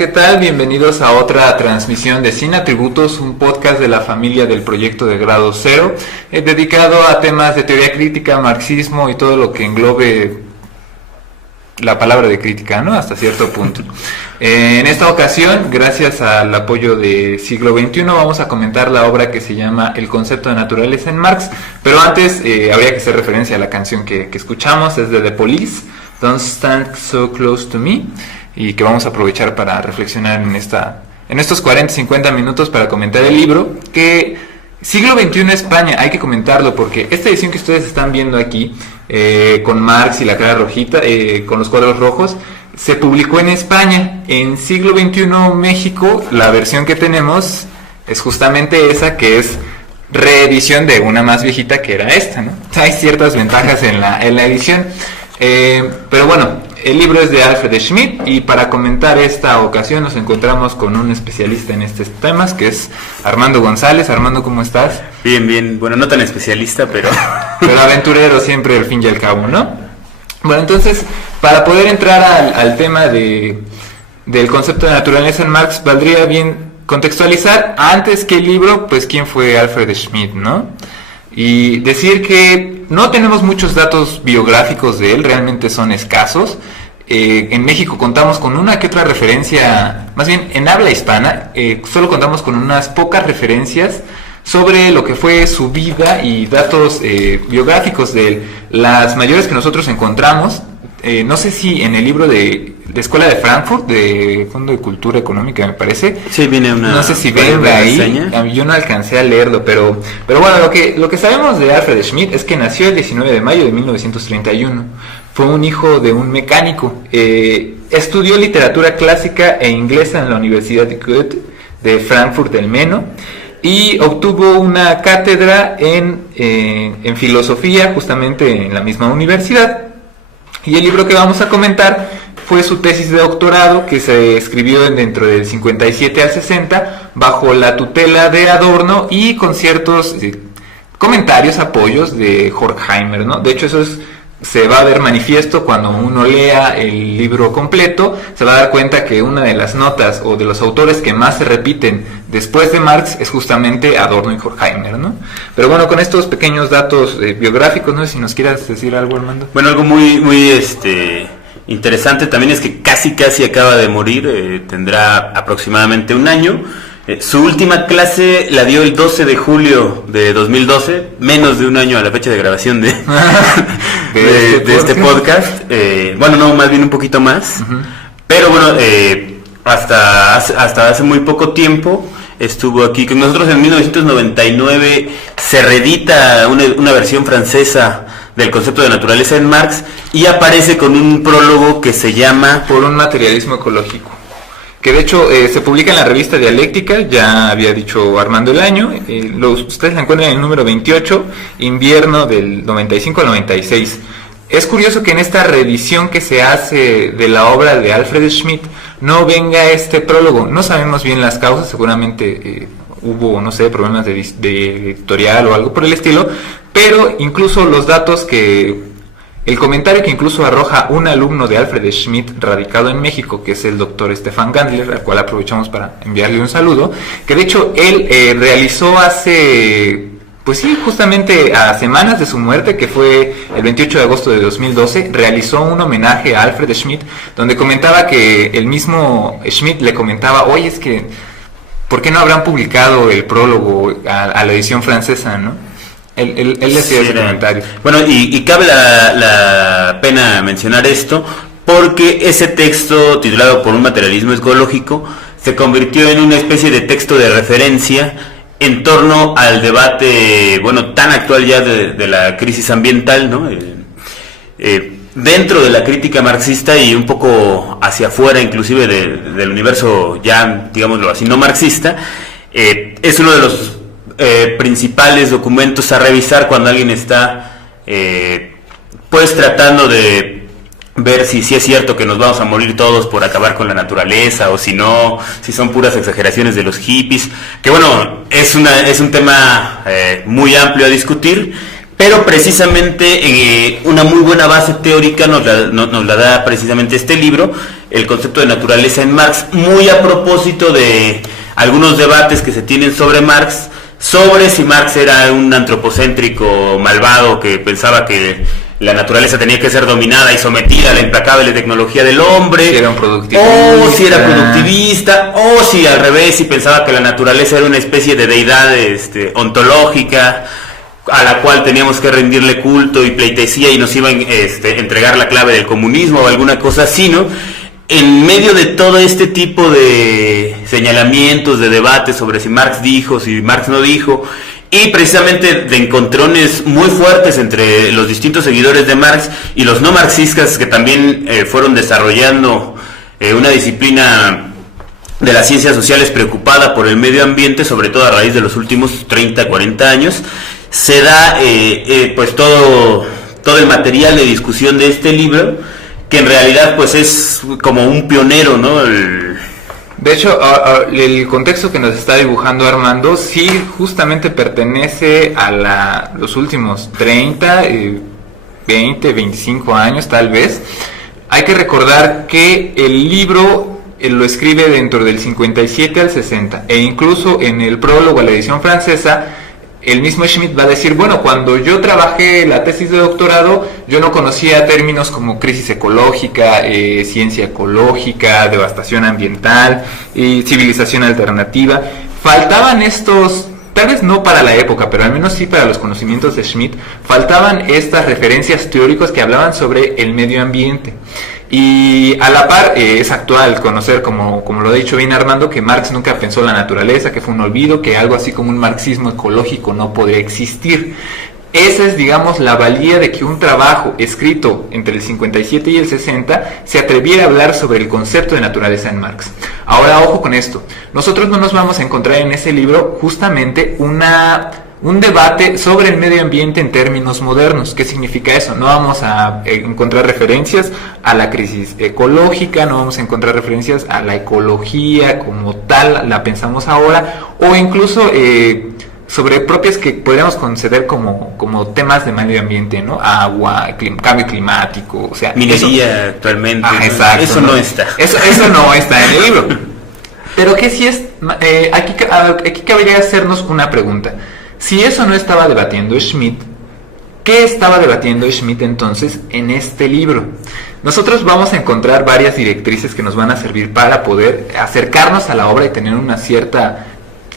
¿qué tal? Bienvenidos a otra transmisión de Sin Atributos, un podcast de la familia del proyecto de grado cero, dedicado a temas de teoría crítica, marxismo y todo lo que englobe la palabra de crítica, ¿no? Hasta cierto punto. En esta ocasión, gracias al apoyo de Siglo XXI, vamos a comentar la obra que se llama El concepto de naturaleza en Marx, pero antes habría que hacer referencia a la canción que escuchamos, es de The Police, Don't Stand So Close to Me, y que vamos a aprovechar para reflexionar en estos 40-50 minutos para comentar el libro, que Siglo XXI España, hay que comentarlo porque esta edición que ustedes están viendo aquí, con Marx y la cara rojita, con los cuadros rojos, se publicó en España. En Siglo XXI México, la versión que tenemos es justamente esa, que es reedición de una más viejita que era esta, ¿no? Hay ciertas ventajas en la edición, pero bueno, el libro es de Alfred Schmidt, y para comentar esta ocasión nos encontramos con un especialista en estos temas, que es Armando González. Armando, ¿cómo estás? Bien, bueno, no tan especialista, pero aventurero siempre, al fin y al cabo, ¿no? Bueno, entonces, para poder entrar al tema del concepto de naturaleza en Marx, valdría bien contextualizar, antes que el libro, pues quién fue Alfred Schmidt, ¿no? Y decir que no tenemos muchos datos biográficos de él, realmente son escasos. En México contamos con una que otra referencia, más bien en habla hispana, solo contamos con unas pocas referencias sobre lo que fue su vida y datos biográficos de él. Las mayores que nosotros encontramos, no sé si en el libro de Escuela de Frankfurt, de Fondo de Cultura Económica, me parece. Sí, viene una... No sé si venga ahí, yo no alcancé a leerlo, pero bueno, lo que sabemos de Alfred Schmidt es que nació el 19 de mayo de 1931. Fue un hijo de un mecánico. Estudió literatura clásica e inglesa en la Universidad de Goethe de Frankfurt del Meno, y obtuvo una cátedra en filosofía justamente en la misma universidad. Y el libro que vamos a comentar fue su tesis de doctorado, que se escribió dentro del 57 al 60 bajo la tutela de Adorno y con ciertos comentarios, apoyos de Horkheimer, ¿no? De hecho, se va a ver manifiesto cuando uno lea el libro completo. Se va a dar cuenta que una de las notas o de los autores que más se repiten después de Marx es justamente Adorno y Horkheimer, ¿no? Pero bueno, con estos pequeños datos biográficos, no sé si nos quieras decir algo, Armando. Bueno, algo muy interesante también es que casi acaba de morir, tendrá aproximadamente un año. Su última clase la dio el 12 de julio de 2012, menos de un año a la fecha de grabación de este podcast. Bueno, no, más bien un poquito más. Uh-huh. Pero bueno, hasta hace muy poco tiempo estuvo aquí con nosotros. En 1999 se reedita una versión francesa del concepto de naturaleza en Marx, y aparece con un prólogo que se llama Por un materialismo ecológico, que de hecho se publica en la revista Dialéctica. Ya había dicho Armando el año, ustedes la encuentran en el número 28, invierno del 95 al 96. Es curioso que en esta reedición que se hace de la obra de Alfred Schmidt no venga este prólogo. No sabemos bien las causas, seguramente hubo, no sé, problemas de editorial o algo por el estilo, pero incluso los datos el comentario que incluso arroja un alumno de Alfred Schmidt radicado en México, que es el doctor Stefan Gandler, al cual aprovechamos para enviarle un saludo, que de hecho él realizó justamente a semanas de su muerte, que fue el 28 de agosto de 2012, realizó un homenaje a Alfred Schmidt, donde comentaba que el mismo Schmidt le comentaba, oye, es que, ¿por qué no habrán publicado el prólogo a la edición francesa, no? Él decía ese comentario. Bueno, y cabe la pena mencionar esto, porque ese texto, titulado Por un materialismo ecológico, se convirtió en una especie de texto de referencia en torno al debate, tan actual ya de la crisis ambiental, ¿no? Dentro de la crítica marxista y un poco hacia afuera, inclusive del universo ya, digámoslo así, no marxista, es uno de los principales documentos a revisar cuando alguien está tratando de ver si es cierto que nos vamos a morir todos por acabar con la naturaleza, o si no, si son puras exageraciones de los hippies, que bueno, es un tema muy amplio a discutir, pero precisamente una muy buena base teórica nos la da precisamente este libro, el concepto de naturaleza en Marx, muy a propósito de algunos debates que se tienen sobre Marx, sobre si Marx era un antropocéntrico malvado que pensaba que la naturaleza tenía que ser dominada y sometida a la implacable tecnología del hombre, si era un productivista, o si era productivista, o si al revés, si pensaba que la naturaleza era una especie de deidad ontológica a la cual teníamos que rendirle culto y pleitesía y nos iba a entregar la clave del comunismo o alguna cosa así, ¿no? En medio de todo este tipo de señalamientos, de debates sobre si Marx dijo, si Marx no dijo, y precisamente de encontrones muy fuertes entre los distintos seguidores de Marx y los no marxistas que también fueron desarrollando una disciplina de las ciencias sociales preocupada por el medio ambiente, sobre todo a raíz de los últimos 30, 40 años, se da pues todo el material de discusión de este libro, que en realidad pues es como un pionero, ¿no? De hecho, el contexto que nos está dibujando Armando sí justamente pertenece a los últimos 30, 20, 25 años tal vez. Hay que recordar que el libro lo escribe dentro del 57 al 60 e incluso en el prólogo a la edición francesa el mismo Schmitt va a decir, bueno, cuando yo trabajé la tesis de doctorado, yo no conocía términos como crisis ecológica, ciencia ecológica, devastación ambiental, civilización alternativa. Faltaban estos, tal vez no para la época, pero al menos sí para los conocimientos de Schmitt, faltaban estas referencias teóricas que hablaban sobre el medio ambiente. Y a la par es actual conocer, como lo ha dicho bien Armando, que Marx nunca pensó la naturaleza, que fue un olvido, que algo así como un marxismo ecológico no podría existir. Esa es, digamos, la valía de que un trabajo escrito entre el 57 y el 60 se atreviera a hablar sobre el concepto de naturaleza en Marx. Ahora, ojo con esto, nosotros no nos vamos a encontrar en ese libro justamente un debate sobre el medio ambiente en términos modernos. ¿Qué significa eso? No vamos a encontrar referencias a la crisis ecológica, no vamos a encontrar referencias a la ecología como tal, la pensamos ahora, o incluso sobre propias que podríamos considerar como temas de medio ambiente, ¿no? Agua, cambio climático, o sea... Minería eso, actualmente. Exacto, eso no está. Eso no está en el libro. Pero que sí es... aquí cabría hacernos una pregunta. Si eso no estaba debatiendo Schmitt, ¿qué estaba debatiendo Schmitt entonces en este libro? Nosotros vamos a encontrar varias directrices que nos van a servir para poder acercarnos a la obra y tener una cierta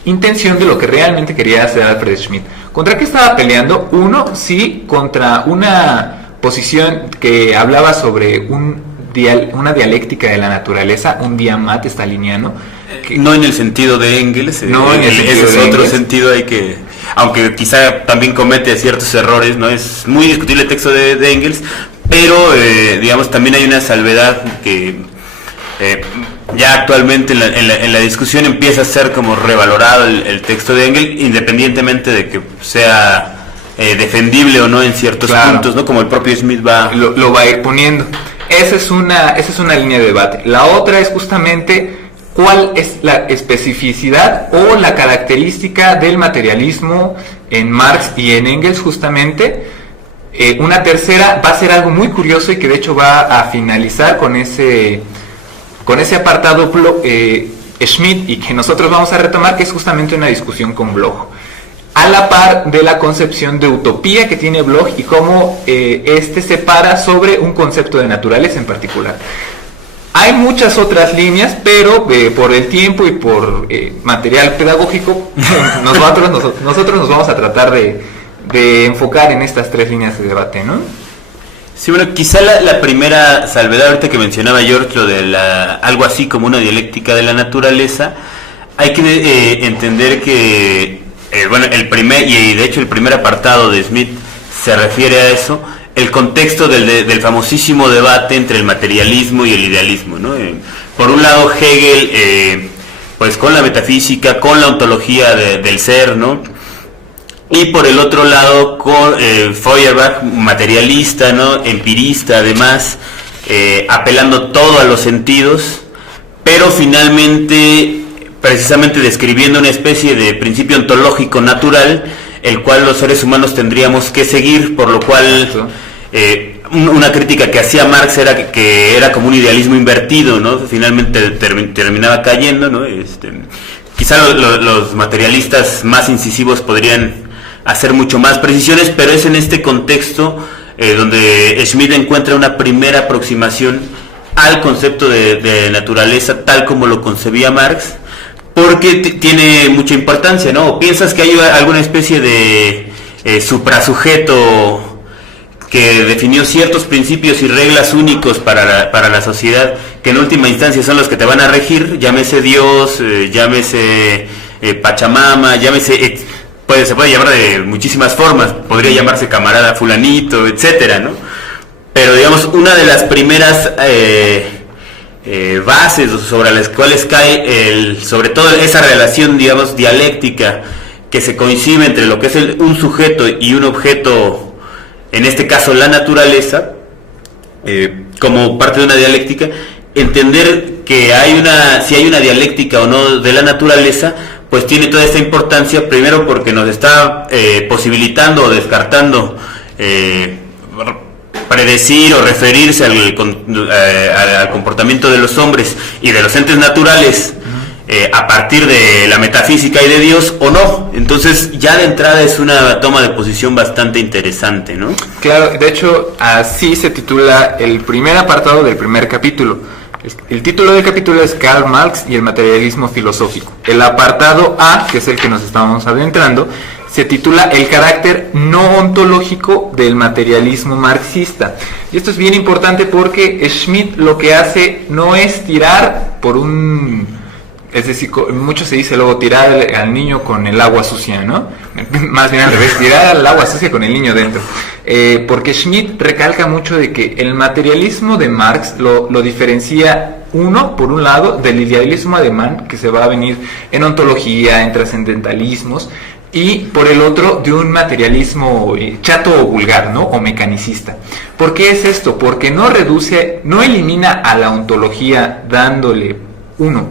intención de lo que realmente quería hacer Alfred Schmitt. ¿Contra qué estaba peleando? Uno, sí, contra una posición que hablaba sobre una dialéctica de la naturaleza, un diamat staliniano. No en el sentido de Engels, no en el sentido ese es de otro Engels. sentido, hay que, aunque quizá también comete ciertos errores, no es muy discutible el texto de Engels, pero digamos también hay una salvedad que ya actualmente en la discusión empieza a ser como revalorado el texto de Engels, independientemente de que sea defendible o no en ciertos puntos, ¿no? Como el propio Schmitt lo va a ir poniendo. Esa es una línea de debate. La otra es justamente cuál es la especificidad o la característica del materialismo en Marx y en Engels justamente. Una tercera va a ser algo muy curioso y que de hecho va a finalizar con ese apartado Schmitt y que nosotros vamos a retomar, que es justamente una discusión con Bloch, a la par de la concepción de utopía que tiene Bloch y cómo se para sobre un concepto de naturaleza en particular. Hay muchas otras líneas, pero por el tiempo y por material pedagógico, nosotros nos vamos a tratar de enfocar en estas tres líneas de debate, ¿no? Sí, bueno, quizá la primera salvedad, ahorita que mencionaba George, lo de algo así como una dialéctica de la naturaleza, hay que entender que, bueno, el primer apartado de Schmitt se refiere a eso, el contexto del famosísimo debate entre el materialismo y el idealismo, ¿no? Por un lado Hegel, pues con la metafísica, con la ontología del ser, ¿no? Y por el otro lado con Feuerbach, materialista, ¿no? Empirista además, apelando todo a los sentidos, pero finalmente precisamente describiendo una especie de principio ontológico natural, el cual los seres humanos tendríamos que seguir, por lo cual una crítica que hacía Marx era que era como un idealismo invertido, ¿no? Finalmente terminaba cayendo, ¿no? Quizá los materialistas más incisivos podrían hacer mucho más precisiones, pero es en este contexto donde Schmitt encuentra una primera aproximación al concepto de naturaleza tal como lo concebía Marx, porque tiene mucha importancia, ¿no? ¿O piensas que hay alguna especie de suprasujeto que definió ciertos principios y reglas únicos para la sociedad, que en última instancia son los que te van a regir? Llámese Dios, llámese Pachamama, llámese... se puede llamar de muchísimas formas, podría llamarse camarada fulanito, etcétera, ¿no? Pero digamos, una de las primeras bases sobre las cuales cae sobre todo esa relación, digamos, dialéctica que se coincide entre lo que es un sujeto y un objeto, en este caso la naturaleza, como parte de una dialéctica, entender que si hay una dialéctica o no de la naturaleza, pues tiene toda esta importancia, primero porque nos está posibilitando o descartando predecir o referirse al comportamiento de los hombres y de los entes naturales a partir de la metafísica y de Dios o no. Entonces ya de entrada es una toma de posición bastante interesante, ¿no? Claro, de hecho así se titula el primer apartado del primer capítulo. El título del capítulo es Karl Marx y el materialismo filosófico. El apartado A, que es el que nos estamos adentrando, se titula El carácter no ontológico del materialismo marxista. Y esto es bien importante porque Schmitt lo que hace no es tirar por es decir, mucho se dice luego tirar al niño con el agua sucia, ¿no? Más bien al revés, tirar al agua sucia con el niño dentro. Porque Schmitt recalca mucho de que el materialismo de Marx lo diferencia, por un lado, del idealismo alemán, que se va a venir en ontología, en trascendentalismos, y por el otro, de un materialismo chato o vulgar, ¿no? O mecanicista. ¿Por qué es esto? Porque no elimina a la ontología dándole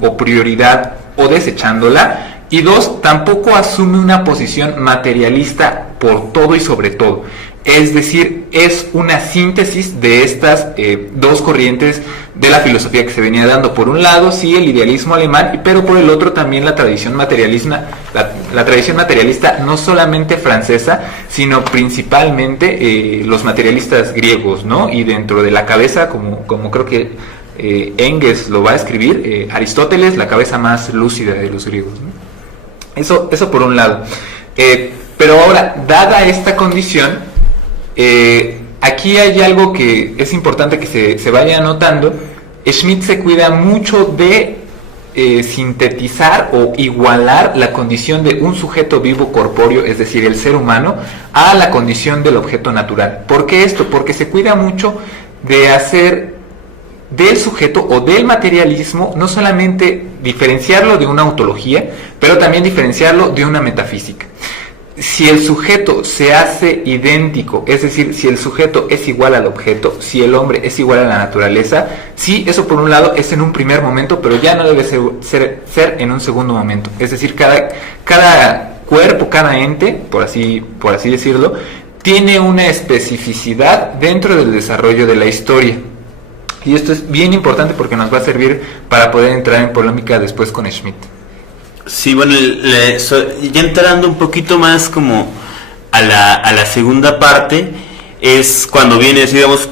o prioridad o desechándola, y dos, tampoco asume una posición materialista por todo y sobre todo. Es decir, es una síntesis de estas dos corrientes de la filosofía que se venía dando. Por un lado, sí, el idealismo alemán, pero por el otro también la tradición materialista, la tradición materialista no solamente francesa, sino principalmente los materialistas griegos, ¿no? Y dentro de la cabeza, como creo que Engels lo va a escribir, Aristóteles, la cabeza más lúcida de los griegos, ¿no? Eso por un lado. Pero ahora, dada esta condición, aquí hay algo que es importante que se vaya anotando. Schmitt se cuida mucho de sintetizar o igualar la condición de un sujeto vivo corpóreo, es decir, el ser humano, a la condición del objeto natural. ¿Por qué esto? Porque se cuida mucho de hacer del sujeto o del materialismo no solamente diferenciarlo de una ontología, pero también diferenciarlo de una metafísica. Si el sujeto se hace idéntico, es decir, si el sujeto es igual al objeto, si el hombre es igual a la naturaleza, sí, eso por un lado es en un primer momento, pero ya no debe ser en un segundo momento. Es decir, cada cuerpo, cada ente, por así decirlo, tiene una especificidad dentro del desarrollo de la historia. Y esto es bien importante porque nos va a servir para poder entrar en polémica después con Schmitt. Sí, bueno, ya entrando un poquito más como a la segunda parte, es cuando viene, digamos,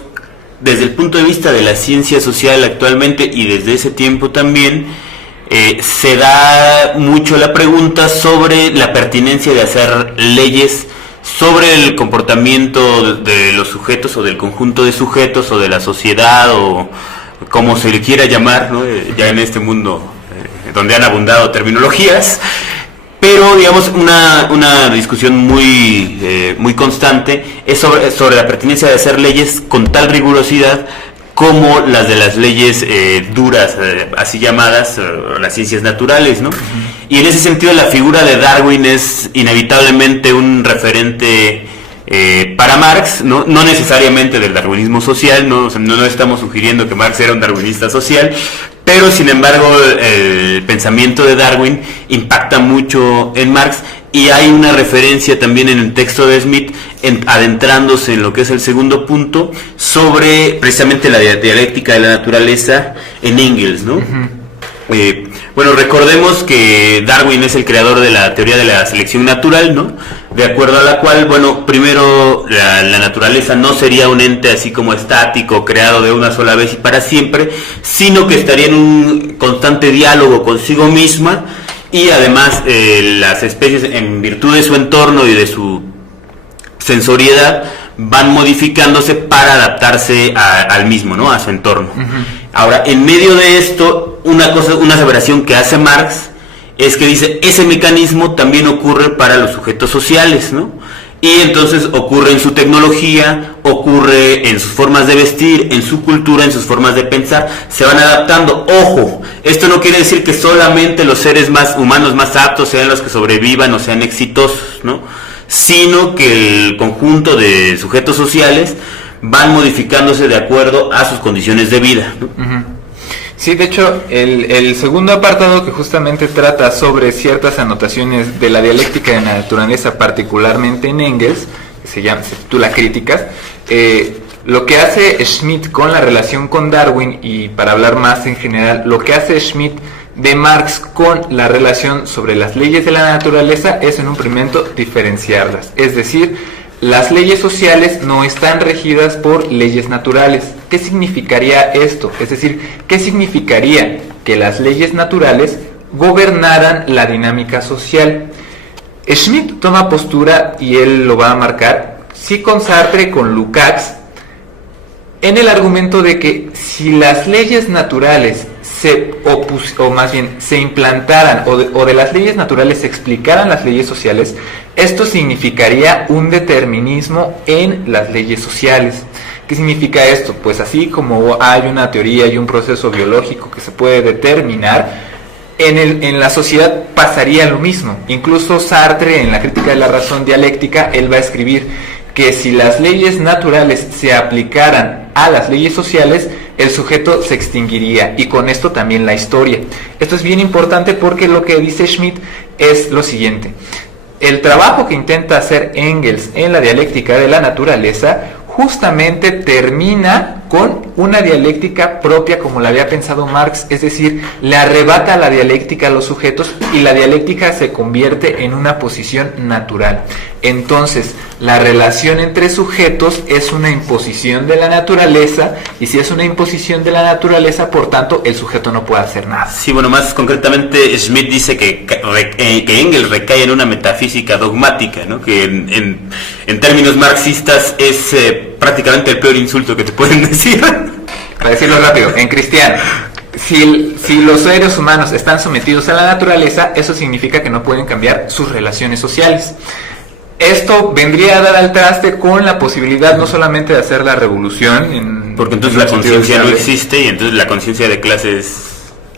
desde el punto de vista de la ciencia social actualmente y desde ese tiempo también, se da mucho la pregunta sobre la pertinencia de hacer leyes sobre el comportamiento de los sujetos o del conjunto de sujetos o de la sociedad o como se le quiera llamar, ¿no? Ya en este mundo donde han abundado terminologías, pero digamos una discusión muy constante es sobre la pertinencia de hacer leyes con tal rigurosidad como las de las leyes duras, así llamadas, las ciencias naturales, ¿no? Y en ese sentido la figura de Darwin es inevitablemente un referente para Marx, no necesariamente del darwinismo social, no estamos sugiriendo que Marx era un darwinista social, pero sin embargo el pensamiento de Darwin impacta mucho en Marx y hay una referencia también en el texto de Smith, adentrándose en lo que es el segundo punto, sobre precisamente la dialéctica de la naturaleza en Engels, ¿no? Bueno, recordemos que Darwin es el creador de la teoría de la selección natural, ¿no? De acuerdo a la cual, bueno, primero la naturaleza no sería un ente así como estático, creado de una sola vez y para siempre, sino que estaría en un constante diálogo consigo misma, y además las especies, en virtud de su entorno y de su sensoriedad, van modificándose para adaptarse al mismo, ¿no? A su entorno. Ahora, en medio de esto, una aseveración que hace Marx es que dice, ese mecanismo también ocurre para los sujetos sociales, ¿no? Y entonces ocurre en su tecnología, ocurre en sus formas de vestir, en su cultura, en sus formas de pensar, se van adaptando. Ojo, esto no quiere decir que solamente los seres más humanos más aptos sean los que sobrevivan o sean exitosos, ¿no? Sino que el conjunto de sujetos sociales van modificándose de acuerdo a sus condiciones de vida, ¿no? Sí, de hecho, el segundo apartado, que justamente trata sobre ciertas anotaciones de la dialéctica de la naturaleza, particularmente en Engels, que se titula Críticas, lo que hace Schmitt con la relación con Darwin, y para hablar más en general, lo que hace Schmitt de Marx con la relación sobre las leyes de la naturaleza es en un primer momento diferenciarlas, es decir, las leyes sociales no están regidas por leyes naturales. ¿Qué significaría esto? Es decir, ¿qué significaría que las leyes naturales gobernaran la dinámica social? Schmitt toma postura, y él lo va a marcar, sí con Sartre, con Lukács, en el argumento de que si las leyes naturales se implantaran, o de las leyes naturales se explicaran las leyes sociales, esto significaría un determinismo en las leyes sociales. ¿Qué significa esto? Pues así como hay una teoría y un proceso biológico que se puede determinar, en la sociedad pasaría lo mismo. Incluso Sartre, en la Crítica de la razón dialéctica, él va a escribir que si las leyes naturales se aplicaran a las leyes sociales, el sujeto se extinguiría, y con esto también la historia. Esto es bien importante porque lo que dice Schmitt es lo siguiente: el trabajo que intenta hacer Engels en la dialéctica de la naturaleza justamente termina con una dialéctica propia como la había pensado Marx, es decir, le arrebata la dialéctica a los sujetos y la dialéctica se convierte en una posición natural. Entonces, la relación entre sujetos es una imposición de la naturaleza, y si es una imposición de la naturaleza, por tanto, el sujeto no puede hacer nada. Sí, bueno, más concretamente, Schmitt dice que Engels recae en una metafísica dogmática, ¿no? Que en términos marxistas es prácticamente el peor insulto que te pueden decir. Para decirlo rápido, en cristiano, si los seres humanos están sometidos a la naturaleza, eso significa que no pueden cambiar sus relaciones sociales. Esto vendría a dar al traste con la posibilidad no solamente de hacer la revolución, porque entonces la conciencia no existe, y entonces la conciencia de clases,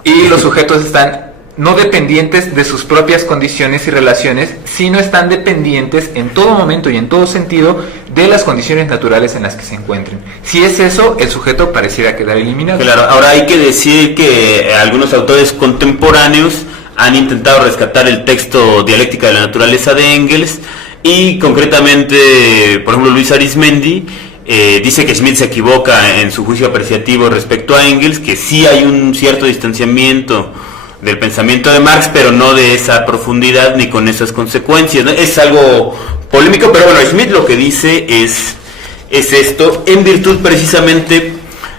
y los sujetos están no dependientes de sus propias condiciones y relaciones, sino están dependientes en todo momento y en todo sentido de las condiciones naturales en las que se encuentren. Si es eso, el sujeto pareciera quedar eliminado. Claro, ahora hay que decir que algunos autores contemporáneos han intentado rescatar el texto Dialéctica de la naturaleza de Engels, y concretamente, por ejemplo, Luis Arizmendi dice que Schmitt se equivoca en su juicio apreciativo respecto a Engels, que sí hay un cierto distanciamiento del pensamiento de Marx, pero no de esa profundidad ni con esas consecuencias, ¿no? Es algo polémico, pero bueno, Schmitt lo que dice es esto, en virtud precisamente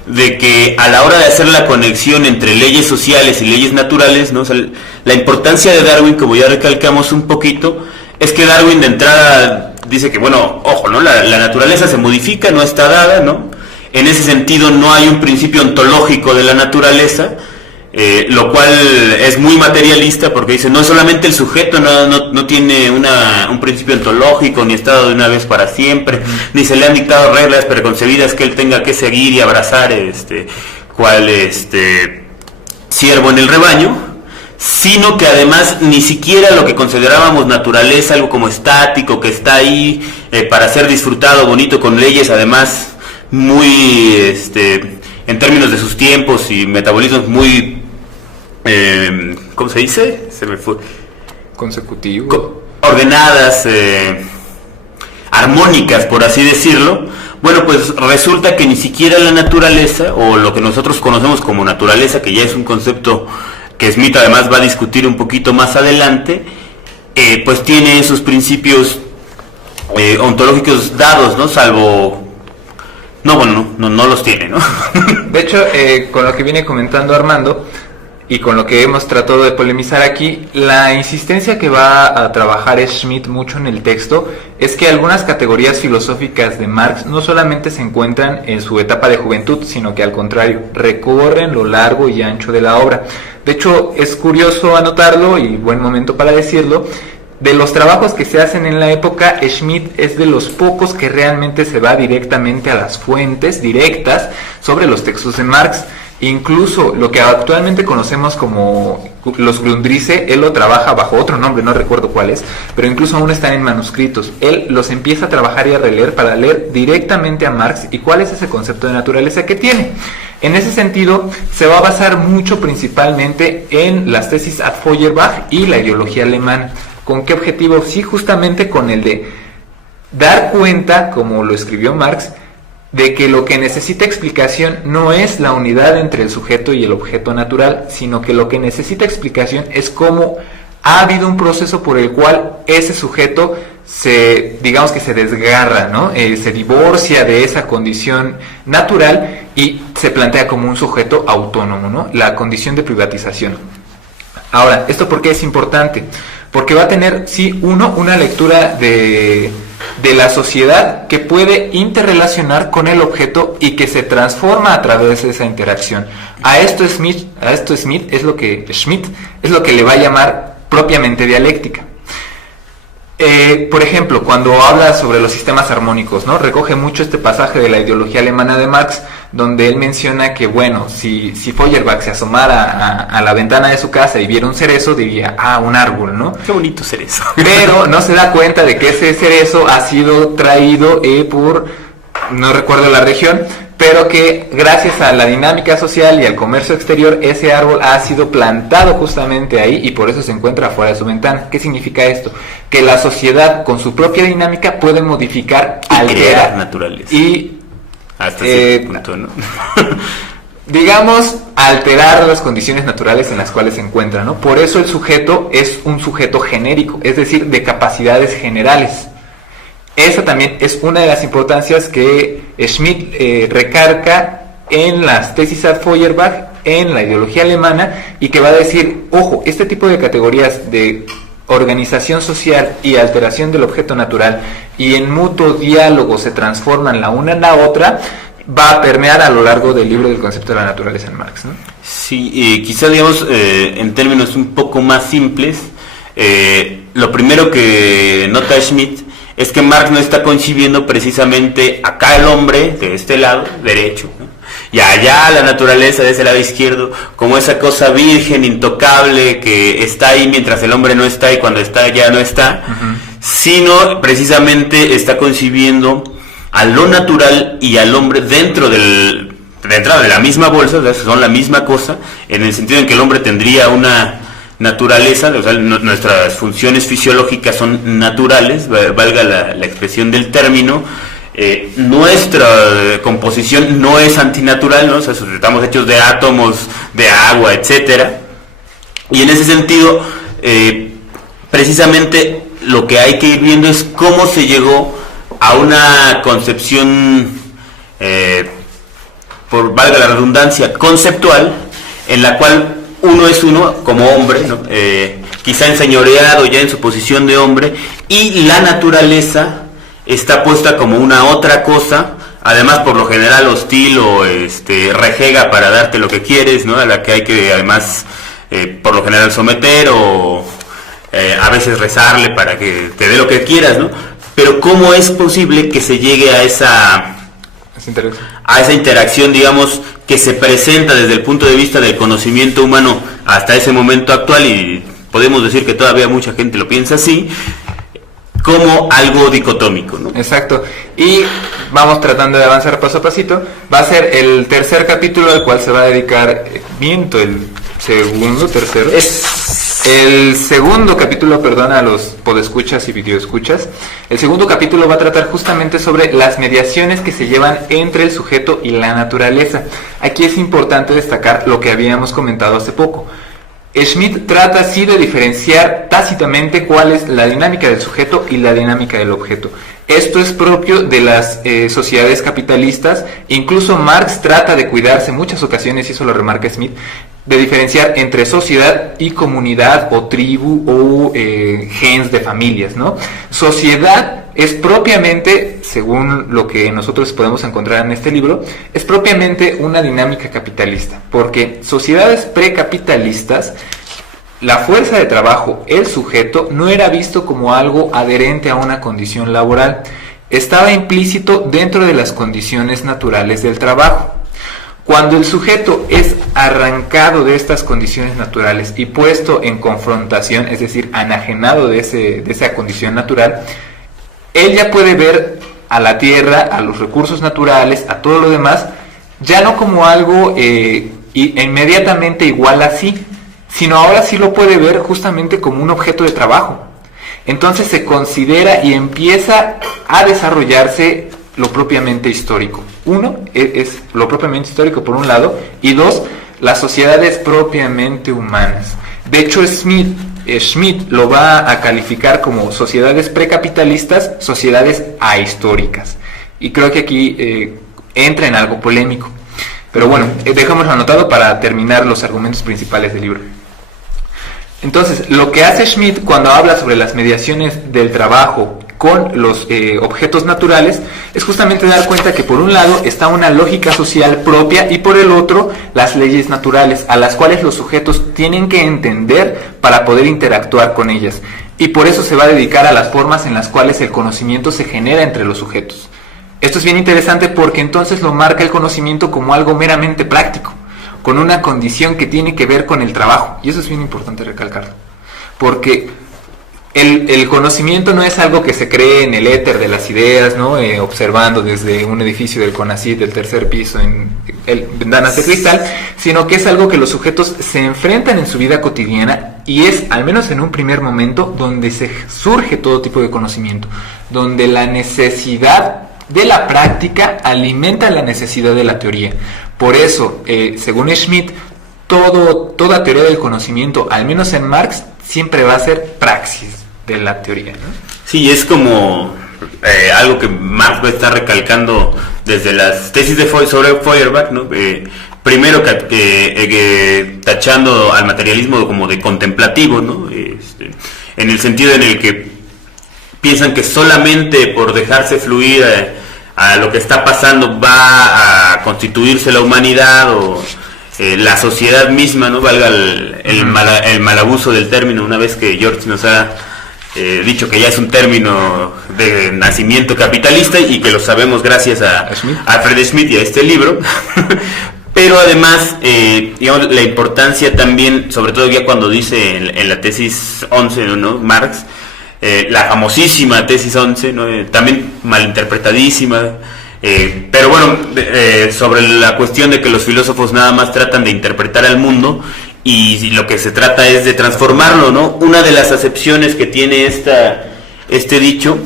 de que a la hora de hacer la conexión entre leyes sociales y leyes naturales, ¿no? O sea, la importancia de Darwin, como ya recalcamos un poquito, es que Darwin de entrada dice que, bueno, ojo, ¿no? La naturaleza se modifica, no está dada, ¿no? En ese sentido no hay un principio ontológico de la naturaleza, lo cual es muy materialista, porque dice, no solamente el sujeto no tiene un principio ontológico, ni estado de una vez para siempre, ni se le han dictado reglas preconcebidas que él tenga que seguir y abrazar cual siervo en el rebaño, sino que además ni siquiera lo que considerábamos naturaleza, algo como estático, que está ahí para ser disfrutado, bonito, con leyes además muy, en términos de sus tiempos y metabolismos muy, ¿cómo se dice? Se me fue. Consecutivo. ordenadas, armónicas, por así decirlo. Bueno, pues resulta que ni siquiera la naturaleza, o lo que nosotros conocemos como naturaleza, que ya es un concepto que Smith además va a discutir un poquito más adelante, pues tiene esos principios ontológicos dados, ¿no? Salvo... No, bueno, no los tiene, ¿no? De hecho, con lo que viene comentando Armando, y con lo que hemos tratado de polemizar aquí, la insistencia que va a trabajar Schmitt mucho en el texto es que algunas categorías filosóficas de Marx no solamente se encuentran en su etapa de juventud, sino que al contrario, recorren lo largo y ancho de la obra. De hecho, es curioso anotarlo, y buen momento para decirlo, de los trabajos que se hacen en la época, Schmitt es de los pocos que realmente se va directamente a las fuentes directas sobre los textos de Marx. Incluso lo que actualmente conocemos como los Grundrisse, él lo trabaja bajo otro nombre, no recuerdo cuál es, pero incluso aún están en manuscritos. Él los empieza a trabajar y a releer para leer directamente a Marx y cuál es ese concepto de naturaleza que tiene. En ese sentido, se va a basar mucho principalmente en las tesis ad Feuerbach y la ideología alemana. ¿Con qué objetivo? Sí, justamente con el de dar cuenta, como lo escribió Marx, de que lo que necesita explicación no es la unidad entre el sujeto y el objeto natural, sino que lo que necesita explicación es cómo ha habido un proceso por el cual ese sujeto digamos que se desgarra, ¿no? Se divorcia de esa condición natural y se plantea como un sujeto autónomo, ¿no? La condición de privatización. Ahora, ¿esto por qué es importante? Porque va a tener, sí, una lectura de la sociedad que puede interrelacionar con el objeto y que se transforma a través de esa interacción. A esto Schmitt es lo que le va a llamar propiamente dialéctica. Por ejemplo, cuando habla sobre los sistemas armónicos, ¿no? Recoge mucho este pasaje de la ideología alemana de Marx, donde él menciona que, bueno, si Feuerbach se asomara a la ventana de su casa y viera un cerezo, diría, un árbol, ¿no? Qué bonito cerezo. Pero no se da cuenta de que ese cerezo ha sido traído por, no recuerdo la región, pero que gracias a la dinámica social y al comercio exterior, ese árbol ha sido plantado justamente ahí y por eso se encuentra fuera de su ventana. ¿Qué significa esto? Que la sociedad con su propia dinámica puede modificar, alterar naturaleza. Y hasta ese punto, ¿no? digamos, alterar las condiciones naturales en las cuales se encuentra, ¿no? Por eso el sujeto es un sujeto genérico, es decir, de capacidades generales. Esa también es una de las importancias que Schmitt recarga en las tesis ad Feuerbach, en la ideología alemana, y que va a decir, ojo, este tipo de categorías de organización social y alteración del objeto natural y en mutuo diálogo se transforman la una en la otra, va a permear a lo largo del libro del concepto de la naturaleza en Marx, ¿no? Sí, quizá digamos en términos un poco más simples, lo primero que nota Schmitt es que Marx no está concibiendo precisamente acá el hombre de este lado derecho, ¿no? Y allá la naturaleza de ese lado izquierdo, como esa cosa virgen, intocable, que está ahí mientras el hombre no está y cuando está ya no está, sino precisamente está concibiendo a lo natural y al hombre dentro de la misma bolsa, o sea, son la misma cosa, en el sentido en que el hombre tendría una naturaleza, o sea, nuestras funciones fisiológicas son naturales, valga la expresión del término. Nuestra composición no es antinatural, ¿no? O sea, estamos hechos de átomos, de agua, etcétera. Y en ese sentido, precisamente lo que hay que ir viendo es cómo se llegó a una concepción, por valga la redundancia, conceptual, en la cual uno es uno como hombre, ¿no? Quizá enseñoreado ya en su posición de hombre, y la naturaleza está puesta como una otra cosa, además por lo general hostil o rejega para darte lo que quieres, ¿no? A la que hay que además por lo general someter o a veces rezarle para que te dé lo que quieras, ¿no? Pero ¿cómo es posible que se llegue a esa interacción, digamos, que se presenta desde el punto de vista del conocimiento humano hasta ese momento actual, y podemos decir que todavía mucha gente lo piensa así, como algo dicotómico, ¿no? Exacto. Y vamos tratando de avanzar paso a pasito. Va a ser el tercer capítulo al cual se va a dedicar, el segundo, tercero. Es El segundo capítulo, perdona a los podescuchas y videoescuchas, el segundo capítulo va a tratar justamente sobre las mediaciones que se llevan entre el sujeto y la naturaleza. Aquí es importante destacar lo que habíamos comentado hace poco. Schmitt trata así de diferenciar tácitamente cuál es la dinámica del sujeto y la dinámica del objeto. Esto es propio de las sociedades capitalistas. Incluso Marx trata de cuidarse en muchas ocasiones, y eso lo remarca Schmitt, de diferenciar entre sociedad y comunidad o tribu o gens de familias, ¿no? Sociedad es propiamente, según lo que nosotros podemos encontrar en este libro, es propiamente una dinámica capitalista, porque sociedades precapitalistas, la fuerza de trabajo, el sujeto, no era visto como algo adherente a una condición laboral, estaba implícito dentro de las condiciones naturales del trabajo. Cuando el sujeto es arrancado de estas condiciones naturales y puesto en confrontación, es decir, enajenado de esa condición natural, él ya puede ver a la tierra, a los recursos naturales, a todo lo demás, ya no como algo inmediatamente igual a sí, sino ahora sí lo puede ver justamente como un objeto de trabajo. Entonces se considera y empieza a desarrollarse lo propiamente histórico. Uno, es lo propiamente histórico por un lado, y dos, las sociedades propiamente humanas. De hecho, Schmitt lo va a calificar como sociedades precapitalistas, sociedades ahistóricas. Y creo que aquí entra en algo polémico. Pero bueno, dejámoslo anotado para terminar los argumentos principales del libro. Entonces, lo que hace Schmitt cuando habla sobre las mediaciones del trabajo con los objetos naturales es justamente dar cuenta que por un lado está una lógica social propia y por el otro las leyes naturales a las cuales los sujetos tienen que entender para poder interactuar con ellas, y por eso se va a dedicar a las formas en las cuales el conocimiento se genera entre los sujetos. Esto es bien interesante porque entonces lo marca el conocimiento como algo meramente práctico, con una condición que tiene que ver con el trabajo, y eso es bien importante recalcarlo, porque el conocimiento no es algo que se cree en el éter de las ideas, ¿no? Observando desde un edificio del CONACYT del tercer piso en ventanas de cristal, sino que es algo que los sujetos se enfrentan en su vida cotidiana, y es, al menos en un primer momento, donde se surge todo tipo de conocimiento, donde la necesidad de la práctica alimenta la necesidad de la teoría. Por eso, según Schmitt, toda teoría del conocimiento, al menos en Marx, siempre va a ser praxis de la teoría, ¿no? Sí, es como algo que Marx va a estar recalcando desde las tesis de sobre Feuerbach, ¿no? Primero que tachando al materialismo como de contemplativo, ¿no? En el sentido en el que piensan que solamente por dejarse fluir a lo que está pasando va a constituirse la humanidad o la sociedad misma, ¿no? Valga el mal abuso del término, una vez que George nos ha dicho que ya es un término de nacimiento capitalista y que lo sabemos gracias a Alfred Schmitt y a este libro. Pero además, digamos, la importancia también, sobre todo ya cuando dice en la tesis 11, ¿no? Marx, la famosísima tesis 11, ¿no? También malinterpretadísima, pero bueno, sobre la cuestión de que los filósofos nada más tratan de interpretar al mundo y lo que se trata es de transformarlo, ¿no? Una de las acepciones que tiene este dicho,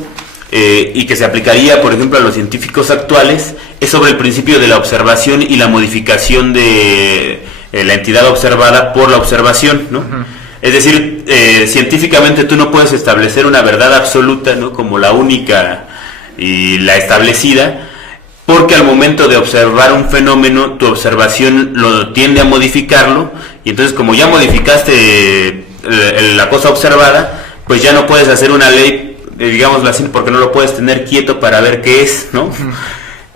y que se aplicaría, por ejemplo, a los científicos actuales, es sobre el principio de la observación y la modificación de la entidad observada por la observación, ¿no? Uh-huh. Es decir, científicamente tú no puedes establecer una verdad absoluta, ¿no? Como la única y la establecida, porque al momento de observar un fenómeno, tu observación lo tiende a modificarlo, y entonces como ya modificaste la cosa observada, pues ya no puedes hacer una ley, digámoslo así, porque no lo puedes tener quieto para ver qué es, ¿no?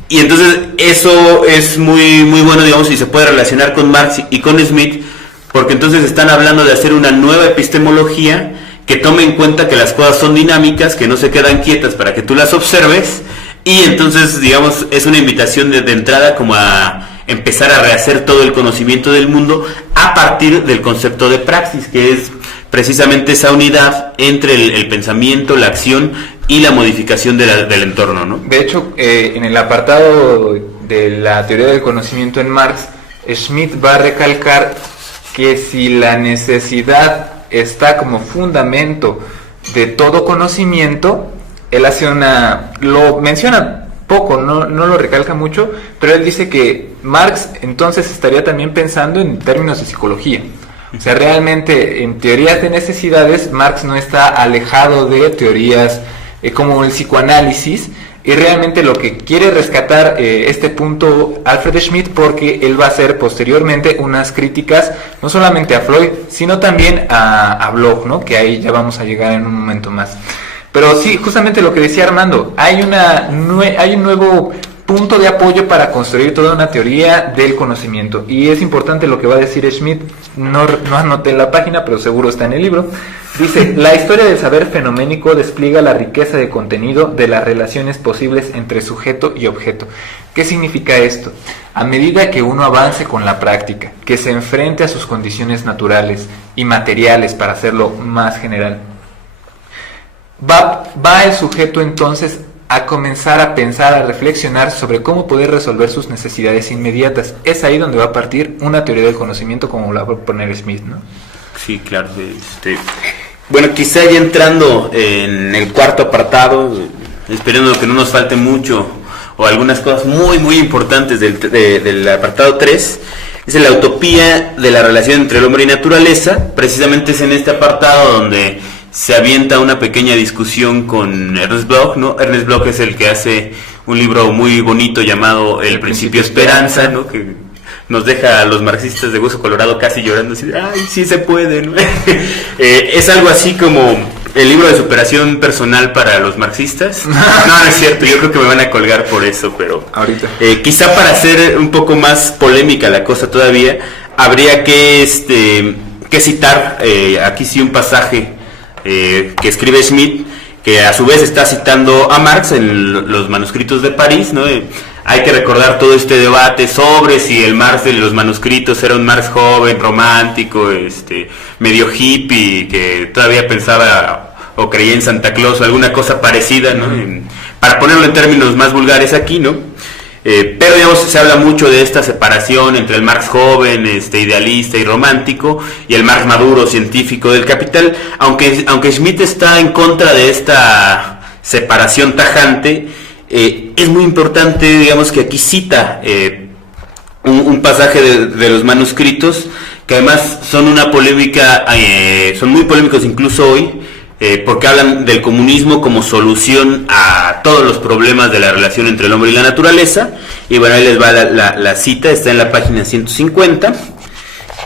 Y entonces eso es muy, muy bueno, digamos, y se puede relacionar con Marx y con Schmitt, porque entonces están hablando de hacer una nueva epistemología que tome en cuenta que las cosas son dinámicas, que no se quedan quietas para que tú las observes, y entonces, digamos, es una invitación de entrada como a empezar a rehacer todo el conocimiento del mundo a partir del concepto de praxis, que es precisamente esa unidad entre el pensamiento, la acción y la modificación del entorno, ¿no? De hecho, en el apartado de la teoría del conocimiento en Marx, Schmitt va a recalcar que si la necesidad está como fundamento de todo conocimiento, él hace lo menciona poco, no lo recalca mucho, pero él dice que Marx entonces estaría también pensando en términos de psicología. O sea, realmente en teorías de necesidades, Marx no está alejado de teorías como el psicoanálisis, y realmente lo que quiere rescatar este punto Alfred Schmitt, porque él va a hacer posteriormente unas críticas no solamente a Freud, sino también a Bloch, ¿no? Que ahí ya vamos a llegar en un momento más. Pero sí, justamente lo que decía Armando, hay un nuevo punto de apoyo para construir toda una teoría del conocimiento, y es importante lo que va a decir Schmitt. No anoté en la página, pero seguro está en el libro. Dice: la historia del saber fenoménico despliega la riqueza de contenido de las relaciones posibles entre sujeto y objeto. ¿Qué significa esto? A medida que uno avance con la práctica, que se enfrente a sus condiciones naturales y materiales, para hacerlo más general, va el sujeto entonces a comenzar a pensar, a reflexionar sobre cómo poder resolver sus necesidades inmediatas. Es ahí donde va a partir una teoría del conocimiento, como la va a poner Smith, ¿no? Sí, claro. Bueno, quizá ya entrando en el cuarto apartado, esperando que no nos falte mucho, o algunas cosas muy, muy importantes del apartado 3, es la utopía de la relación entre el hombre y naturaleza. Precisamente es en este apartado donde se avienta una pequeña discusión con Ernest Bloch, ¿no? Ernest Bloch es el que hace un libro muy bonito llamado El Principio Esperanza, ¿no? Que nos deja a los marxistas de hueso colorado casi llorando, así, ¡ay, sí se puede!, ¿no? Es algo así como el libro de superación personal para los marxistas. No es cierto, yo creo que me van a colgar por eso, pero ahorita. Quizá para hacer un poco más polémica la cosa todavía, habría que citar aquí sí un pasaje que escribe Schmitt, que a su vez está citando a Marx en los manuscritos de París, ¿no? Hay que recordar todo este debate sobre si el Marx de los manuscritos era un Marx joven, romántico, medio hippie, que todavía pensaba o creía en Santa Claus o alguna cosa parecida, ¿no? Para ponerlo en términos más vulgares aquí, ¿no? Pero digamos, se habla mucho de esta separación entre el Marx joven, idealista y romántico, y el Marx maduro, científico del Capital, aunque Schmitt está en contra de esta separación tajante. Es muy importante, digamos, que aquí cita un pasaje de los manuscritos, que además son una polémica, son muy polémicos incluso hoy, porque hablan del comunismo como solución a todos los problemas de la relación entre el hombre y la naturaleza. Y bueno, ahí les va la cita, está en la página 150,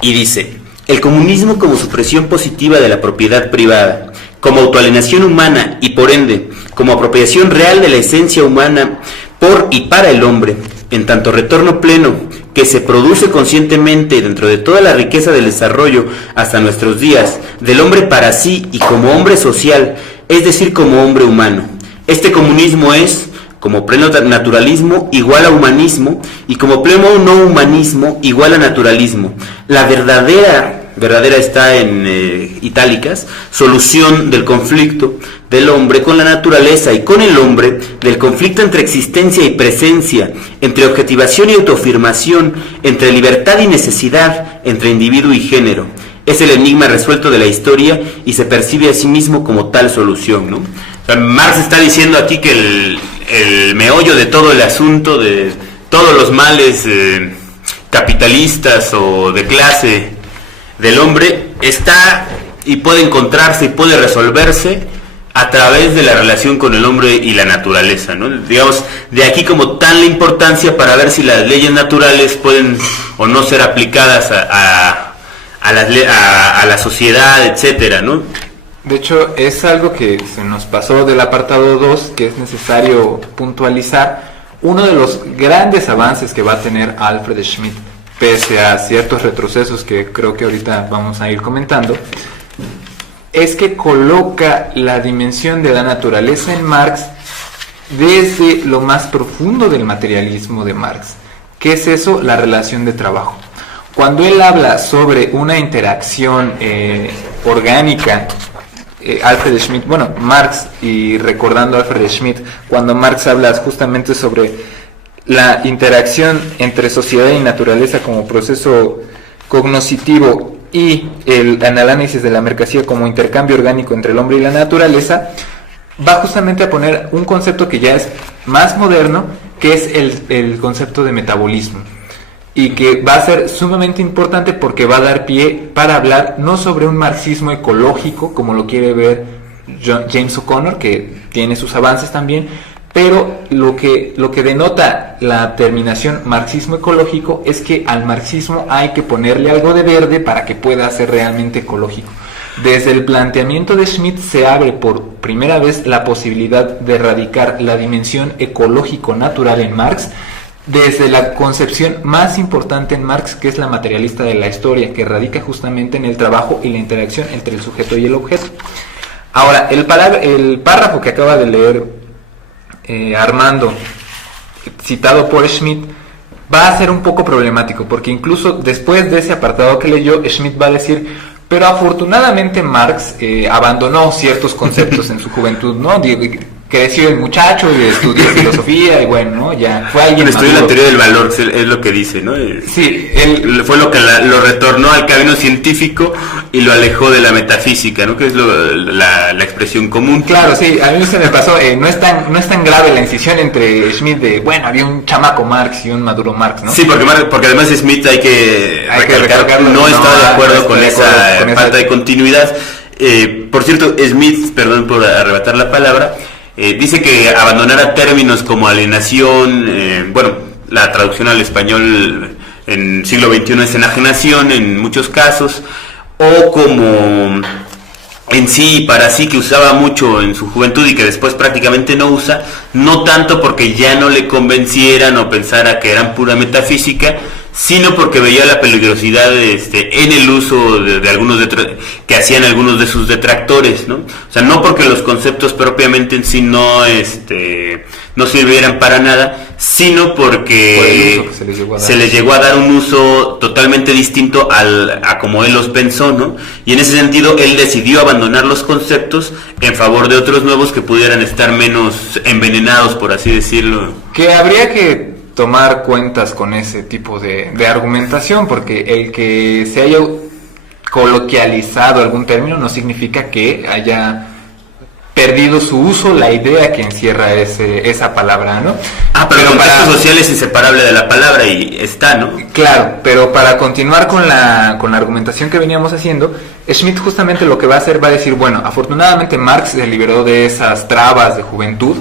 y dice: el comunismo como supresión positiva de la propiedad privada, como autoalienación humana y por ende como apropiación real de la esencia humana por y para el hombre, en tanto retorno pleno que se produce conscientemente dentro de toda la riqueza del desarrollo hasta nuestros días, del hombre para sí y como hombre social, es decir, como hombre humano. Este comunismo es, como pleno naturalismo, igual a humanismo, y como pleno no humanismo, igual a naturalismo. La verdadera está en itálicas, solución del conflicto del hombre con la naturaleza y con el hombre, del conflicto entre existencia y presencia, entre objetivación y autoafirmación, entre libertad y necesidad, entre individuo y género. Es el enigma resuelto de la historia y se percibe a sí mismo como tal solución, ¿no? O sea, Marx está diciendo aquí que el meollo de todo el asunto, de todos los males capitalistas o de clase del hombre, está y puede encontrarse y puede resolverse a través de la relación con el hombre y la naturaleza, ¿no? Digamos, de aquí como tal la importancia para ver si las leyes naturales pueden o no ser aplicadas a la sociedad, etcétera, ¿no? De hecho, es algo que se nos pasó del apartado 2, que es necesario puntualizar. Uno de los grandes avances que va a tener Alfred Schmitt, pese a ciertos retrocesos que creo que ahorita vamos a ir comentando, es que coloca la dimensión de la naturaleza en Marx desde lo más profundo del materialismo de Marx. ¿Qué es eso? La relación de trabajo. Cuando él habla sobre una interacción orgánica, Alfred Schmitt, Marx, y recordando a Alfred Schmitt, cuando Marx habla justamente sobre la interacción entre sociedad y naturaleza como proceso cognoscitivo y el análisis de la mercancía como intercambio orgánico entre el hombre y la naturaleza, va justamente a poner un concepto que ya es más moderno, que es el concepto de metabolismo, y que va a ser sumamente importante porque va a dar pie para hablar no sobre un marxismo ecológico, como lo quiere ver James O'Connor, que tiene sus avances también, pero lo que denota la terminación marxismo ecológico es que al marxismo hay que ponerle algo de verde para que pueda ser realmente ecológico. Desde el planteamiento de Schmitt se abre por primera vez la posibilidad de erradicar la dimensión ecológico-natural en Marx, desde la concepción más importante en Marx, que es la materialista de la historia, que radica justamente en el trabajo y la interacción entre el sujeto y el objeto. Ahora, el párrafo que acaba de leer Armando, citado por Schmitt, va a ser un poco problemático, porque incluso después de ese apartado que leyó, Schmitt va a decir: pero afortunadamente Marx abandonó ciertos conceptos en su juventud, ¿no? Creció el muchacho y estudió filosofía y bueno, ¿no? Ya fue alguien estudió la teoría del valor, es lo que dice, ¿no? Sí, él fue lo que lo retornó al camino científico y lo alejó de la metafísica, ¿no? Que es la expresión común. Claro, sí, a mí se me pasó, no es tan grave la incisión entre Schmitt de, bueno, había un chamaco Marx y un maduro Marx, ¿no? Sí, porque además Schmitt hay que recalcarlo, no está de acuerdo con esa falta de continuidad. Por cierto, Schmitt, perdón por arrebatar la palabra, dice que abandonara términos como alienación, la traducción al español en siglo XXI es enajenación en muchos casos, o como en sí y para sí, que usaba mucho en su juventud y que después prácticamente no usa, no tanto porque ya no le convencieran o pensara que eran pura metafísica, sino porque veía la peligrosidad en el uso de algunos que hacían algunos de sus detractores, ¿no? O sea, no porque los conceptos propiamente en sí no sirvieran para nada, sino porque se les llegó a dar un uso totalmente distinto a como él los pensó, ¿no? Y en ese sentido él decidió abandonar los conceptos en favor de otros nuevos que pudieran estar menos envenenados, por así decirlo. Que habría que tomar cuentas con ese tipo de argumentación, porque el que se haya coloquializado algún término no significa que haya perdido su uso la idea que encierra esa palabra, ¿no? Pero el contexto social es inseparable de la palabra y está, ¿no? Claro, pero para continuar con la argumentación que veníamos haciendo, Schmitt justamente lo que va a hacer, va a decir, bueno, afortunadamente Marx se liberó de esas trabas de juventud,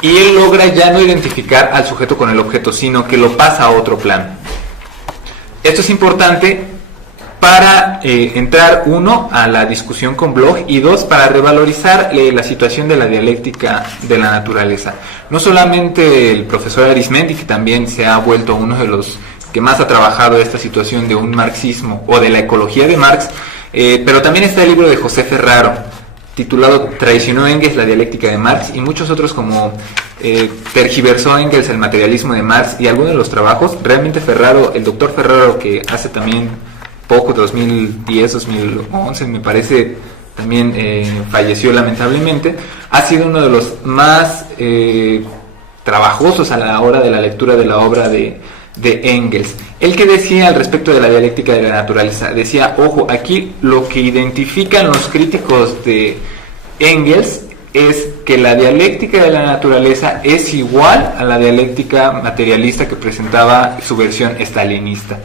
y él logra ya no identificar al sujeto con el objeto, sino que lo pasa a otro plano. Esto es importante para entrar, uno, a la discusión con Bloch, y dos, para revalorizar la situación de la dialéctica de la naturaleza. No solamente el profesor Arismendi, que también se ha vuelto uno de los que más ha trabajado esta situación de un marxismo o de la ecología de Marx, pero también está el libro de José Ferraro, titulado Traicionó Engels la dialéctica de Marx, y muchos otros como Tergiversó Engels el materialismo de Marx, y algunos de los trabajos. Realmente Ferraro, el doctor Ferraro, que hace también poco, 2010, 2011 me parece, también falleció lamentablemente, ha sido uno de los más trabajosos a la hora de la lectura de la obra de Engels. Él, que decía al respecto de la dialéctica de la naturaleza, decía, ojo, aquí lo que identifican los críticos de Engels es que la dialéctica de la naturaleza es igual a la dialéctica materialista que presentaba su versión stalinista.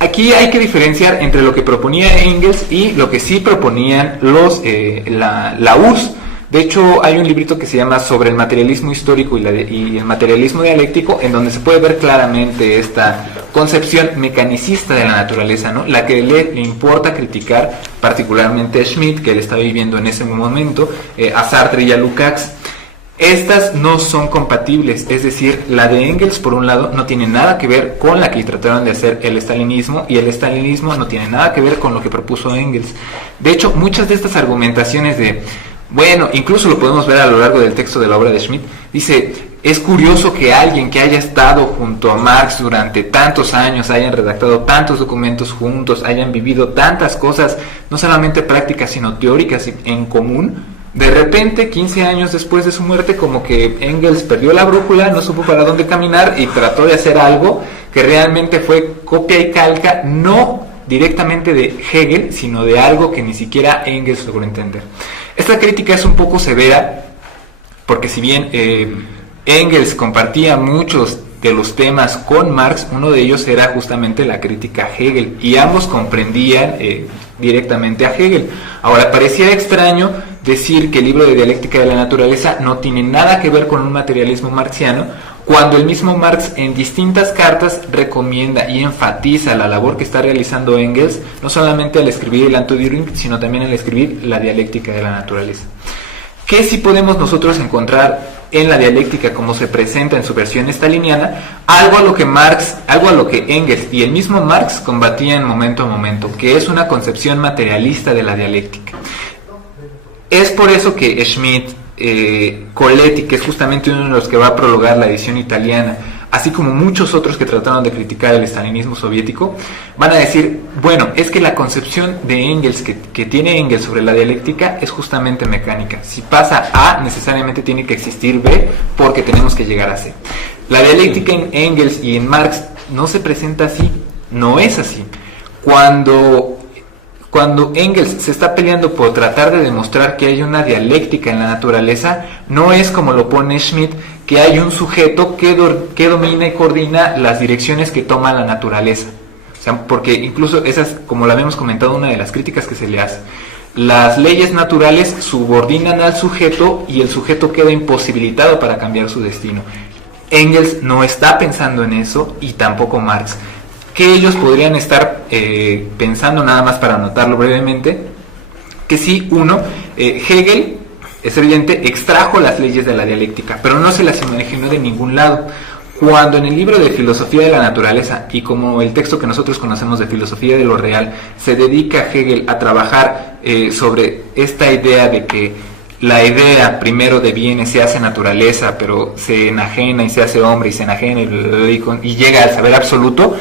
Aquí hay que diferenciar entre lo que proponía Engels y lo que sí proponían la URSS. De hecho, hay un librito que se llama Sobre el materialismo histórico y el materialismo dialéctico, en donde se puede ver claramente esta concepción mecanicista de la naturaleza, ¿no? La que le importa criticar particularmente a Schmitt, que él está viviendo en ese momento, a Sartre y a Lukács. Estas no son compatibles, es decir, la de Engels, por un lado, no tiene nada que ver con la que trataron de hacer el stalinismo, y el stalinismo no tiene nada que ver con lo que propuso Engels. De hecho, muchas de estas argumentaciones bueno, incluso lo podemos ver a lo largo del texto de la obra de Schmitt, dice, es curioso que alguien que haya estado junto a Marx durante tantos años, hayan redactado tantos documentos juntos, hayan vivido tantas cosas, no solamente prácticas, sino teóricas en común, de repente, 15 años después de su muerte, como que Engels perdió la brújula, no supo para dónde caminar y trató de hacer algo que realmente fue copia y calca, no directamente de Hegel, sino de algo que ni siquiera Engels logró entender. Esta crítica es un poco severa, porque si bien Engels compartía muchos de los temas con Marx, uno de ellos era justamente la crítica a Hegel, y ambos comprendían directamente a Hegel. Ahora, parecía extraño decir que el libro de Dialéctica de la Naturaleza no tiene nada que ver con un materialismo marxiano, cuando el mismo Marx en distintas cartas recomienda y enfatiza la labor que está realizando Engels, no solamente al escribir el Anti-Düring, sino también al escribir la Dialéctica de la Naturaleza. ¿Qué sí podemos nosotros encontrar en la dialéctica como se presenta en su versión staliniana? Algo a lo que Engels y el mismo Marx combatían momento a momento, que es una concepción materialista de la dialéctica. Es por eso que Schmitt, Coletti, que es justamente uno de los que va a prologar la edición italiana, así como muchos otros que trataron de criticar el estalinismo soviético, van a decir, bueno, es que la concepción de Engels, que tiene Engels sobre la dialéctica, es justamente mecánica. Si pasa A, necesariamente tiene que existir B, porque tenemos que llegar a C. La dialéctica en Engels y en Marx no se presenta así, no es así. Cuando Engels se está peleando por tratar de demostrar que hay una dialéctica en la naturaleza, no es como lo pone Schmitt, que hay un sujeto que domina y coordina las direcciones que toma la naturaleza. O sea, porque incluso esa es, como lo habíamos comentado, una de las críticas que se le hace. Las leyes naturales subordinan al sujeto y el sujeto queda imposibilitado para cambiar su destino. Engels no está pensando en eso, y tampoco Marx. Que ellos podrían estar pensando, nada más para anotarlo brevemente, que sí, Hegel, es evidente, extrajo las leyes de la dialéctica, pero no se las imaginó de ningún lado. Cuando en el libro de Filosofía de la Naturaleza, y como el texto que nosotros conocemos de Filosofía de lo Real, se dedica Hegel a trabajar sobre esta idea de que la idea primero deviene, se hace naturaleza, pero se enajena y se hace hombre, y se enajena y llega al saber absoluto,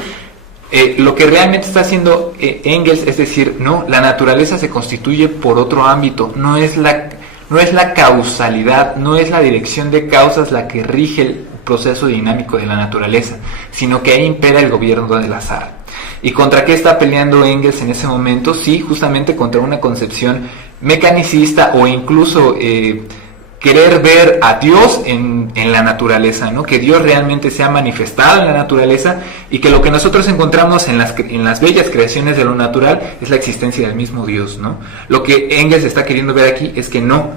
lo que realmente está haciendo Engels es decir, no, la naturaleza se constituye por otro ámbito, no es la causalidad, no es la dirección de causas la que rige el proceso dinámico de la naturaleza, sino que ahí impera el gobierno del azar. ¿Y contra qué está peleando Engels en ese momento? Sí, justamente contra una concepción mecanicista, o incluso querer ver a Dios en la naturaleza, ¿no? Que Dios realmente se ha manifestado en la naturaleza, y que lo que nosotros encontramos en las bellas creaciones de lo natural es la existencia del mismo Dios, ¿no? Lo que Engels está queriendo ver aquí es que no.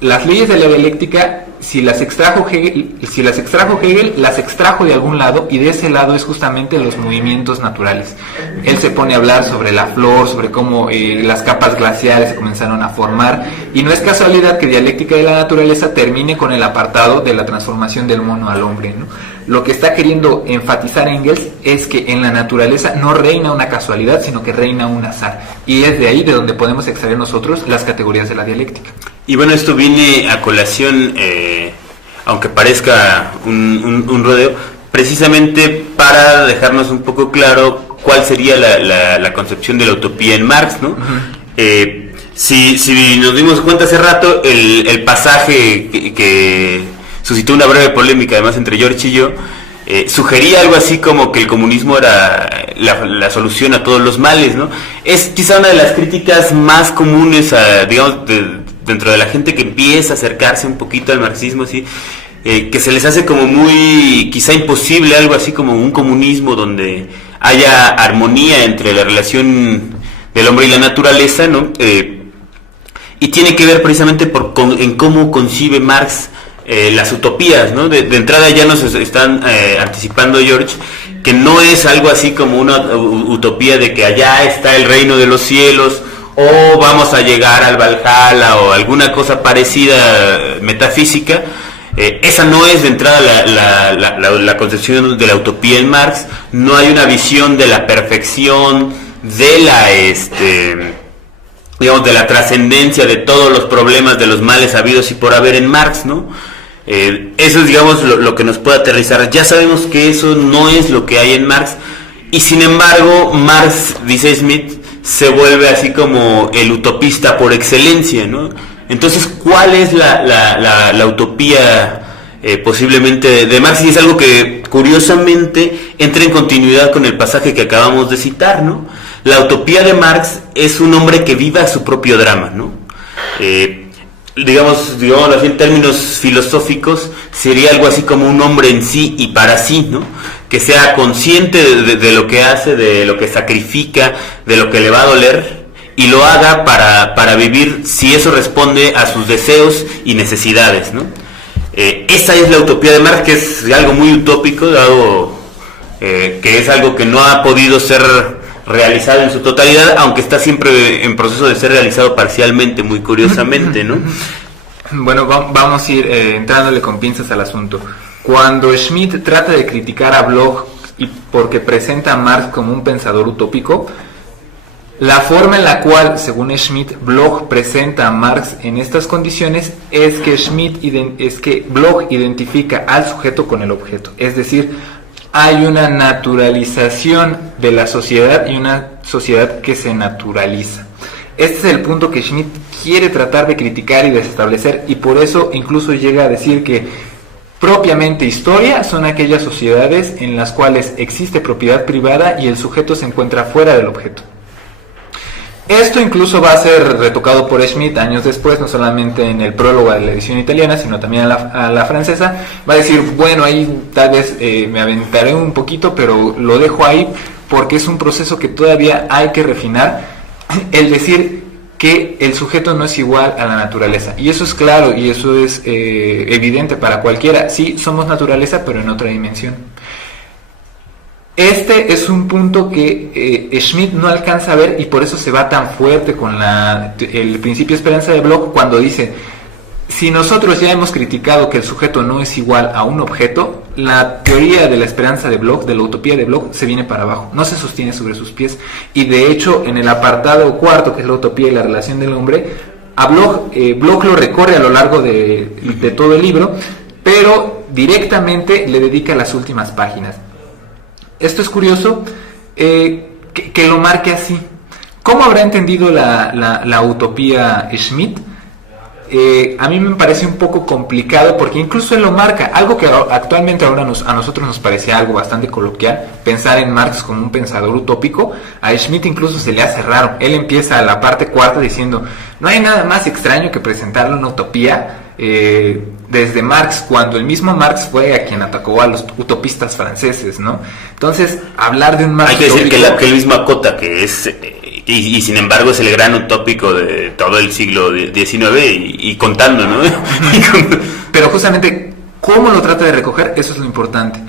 Las leyes de la dialéctica, si las extrajo Hegel, las extrajo de algún lado, y de ese lado es justamente los movimientos naturales. Él se pone a hablar sobre la flor, sobre cómo las capas glaciares se comenzaron a formar, y no es casualidad que Dialéctica de la Naturaleza termine con el apartado de la transformación del mono al hombre, ¿no? Lo que está queriendo enfatizar Engels es que en la naturaleza no reina una casualidad, sino que reina un azar, y es de ahí de donde podemos extraer nosotros las categorías de la dialéctica. Y bueno, esto viene a colación, aunque parezca un rodeo, precisamente para dejarnos un poco claro cuál sería la concepción de la utopía en Marx, ¿no? Uh-huh. Si nos dimos cuenta hace rato, el pasaje que suscitó una breve polémica, además, entre George y yo, sugería algo así como que el comunismo era la solución a todos los males, ¿no? Es quizá una de las críticas más comunes, digamos, dentro de la gente que empieza a acercarse un poquito al marxismo, ¿sí? Que se les hace como muy, quizá imposible, algo así como un comunismo donde haya armonía entre la relación del hombre y la naturaleza, ¿no? Y tiene que ver precisamente en cómo concibe Marx las utopías, ¿no? De entrada ya nos están anticipando, George, que no es algo así como una utopía de que allá está el reino de los cielos, o vamos a llegar al Valhalla, o alguna cosa parecida metafísica. Esa no es de entrada la concepción de la utopía en Marx. No hay una visión de la perfección, de digamos, de la trascendencia de todos los problemas, de los males habidos y por haber en Marx, ¿no? Eso es, digamos, lo que nos puede aterrizar. Ya sabemos que eso no es lo que hay en Marx, y sin embargo Marx, dice Schmitt, se vuelve así como el utopista por excelencia, ¿no? Entonces, ¿cuál es la utopía posiblemente de Marx? Y es algo que curiosamente entra en continuidad con el pasaje que acabamos de citar, ¿no? La utopía de Marx es un hombre que viva su propio drama, ¿no? Digamos así, en términos filosóficos, sería algo así como un hombre en sí y para sí, ¿no? Que sea consciente de lo que hace, de lo que sacrifica, de lo que le va a doler, y lo haga para vivir si eso responde a sus deseos y necesidades, ¿no? Esa es la utopía de Marx, que es algo muy utópico, dado que es algo que no ha podido ser realizado en su totalidad, aunque está siempre en proceso de ser realizado parcialmente, muy curiosamente, ¿no? Bueno, vamos a ir entrándole con pinzas al asunto. Cuando Schmitt trata de criticar a Bloch y porque presenta a Marx como un pensador utópico, la forma en la cual, según Schmitt, Bloch presenta a Marx en estas condiciones es que Bloch identifica al sujeto con el objeto, es decir, hay una naturalización de la sociedad y una sociedad que se naturaliza. Este es el punto que Schmitt quiere tratar de criticar y desestablecer, y por eso incluso llega a decir que propiamente historia son aquellas sociedades en las cuales existe propiedad privada y el sujeto se encuentra fuera del objeto. Esto incluso va a ser retocado por Schmitt años después, no solamente en el prólogo de la edición italiana, sino también a la francesa. Va a decir, bueno, ahí tal vez me aventaré un poquito, pero lo dejo ahí porque es un proceso que todavía hay que refinar, el decir que el sujeto no es igual a la naturaleza. Y eso es claro y eso es evidente para cualquiera. Sí, somos naturaleza, pero en otra dimensión. Este es un punto que Schmitt no alcanza a ver y por eso se va tan fuerte con el principio de esperanza de Bloch cuando dice, si nosotros ya hemos criticado que el sujeto no es igual a un objeto, la teoría de la esperanza de Bloch, de la utopía de Bloch, se viene para abajo, no se sostiene sobre sus pies. Y de hecho, en el apartado cuarto, que es la utopía y la relación del hombre, a Bloch lo recorre a lo largo de todo el libro, pero directamente le dedica las últimas páginas. Esto es curioso, que lo marque así. ¿Cómo habrá entendido la utopía Schmitt? A mí me parece un poco complicado porque incluso él lo marca, algo que actualmente ahora a nosotros nos parece algo bastante coloquial, pensar en Marx como un pensador utópico. A Schmitt incluso se le hace raro. Él empieza la parte cuarta diciendo, no hay nada más extraño que presentarle una utopía desde Marx, cuando el mismo Marx fue a quien atacó a los utopistas franceses, ¿no? Entonces, hablar de un Marx... Hay que decir que él mismo acota que es... Y sin embargo es el gran utópico de todo el siglo XIX y contando, ¿no? Pero justamente, ¿cómo lo trata de recoger? Eso es lo importante.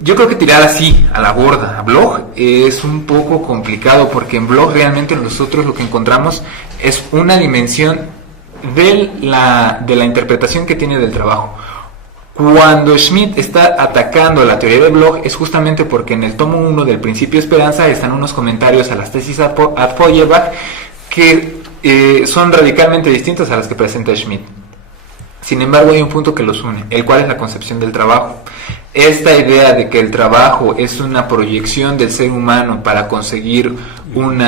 Yo creo que tirar así, a la borda, a Bloch, es un poco complicado, porque en Bloch realmente nosotros lo que encontramos es una dimensión de la interpretación que tiene del trabajo. Cuando Schmitt está atacando la teoría de Bloch es justamente porque en el tomo 1 del Principio de Esperanza están unos comentarios a las tesis ad Feuerbach que son radicalmente distintas a las que presenta Schmitt. Sin embargo, hay un punto que los une, el cual es la concepción del trabajo. Esta idea de que el trabajo es una proyección del ser humano para conseguir un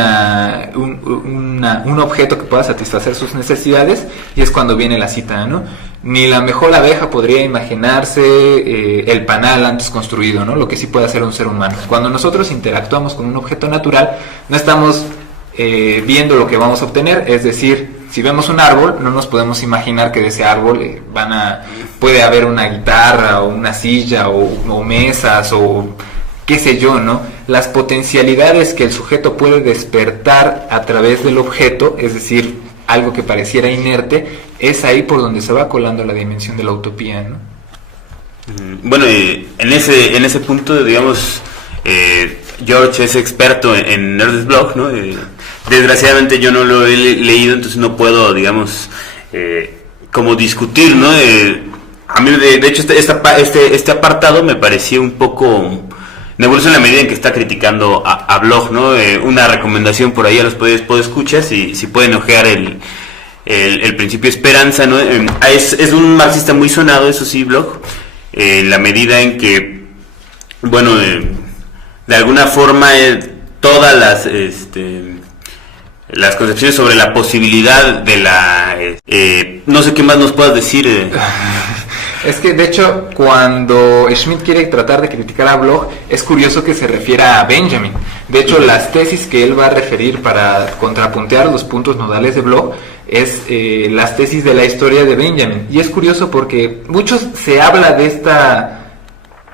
objeto que pueda satisfacer sus necesidades, y es cuando viene la cita, ¿no? Ni la mejor abeja podría imaginarse el panal antes construido, ¿no? Lo que sí puede hacer un ser humano. Cuando nosotros interactuamos con un objeto natural, no estamos viendo lo que vamos a obtener, es decir, si vemos un árbol, no nos podemos imaginar que de ese árbol puede haber una guitarra o una silla o mesas o qué sé yo, ¿no? Las potencialidades que el sujeto puede despertar a través del objeto, es decir, algo que pareciera inerte, es ahí por donde se va colando la dimensión de la utopía, ¿no? Bueno, en ese punto, digamos, George es experto en Ernst Bloch, ¿no? Desgraciadamente yo no lo he leído, entonces no puedo, digamos, como discutir, ¿no? A mí, de hecho, este apartado me pareció un poco nebuloso en la medida en que está criticando a Bloch, ¿no? Una recomendación por ahí a los podescuchas, si pueden ojear el Principio de Esperanza, ¿no? Es un marxista muy sonado, eso sí, Bloch, en la medida en que, bueno, de alguna forma todas las concepciones sobre la posibilidad de no sé qué más nos puedas decir. Es que de hecho cuando Schmitt quiere tratar de criticar a Bloch es curioso que se refiera a Benjamin. De hecho las tesis que él va a referir para contrapuntear los puntos nodales de Bloch es las tesis de la historia de Benjamin. Y es curioso porque muchos se habla de esta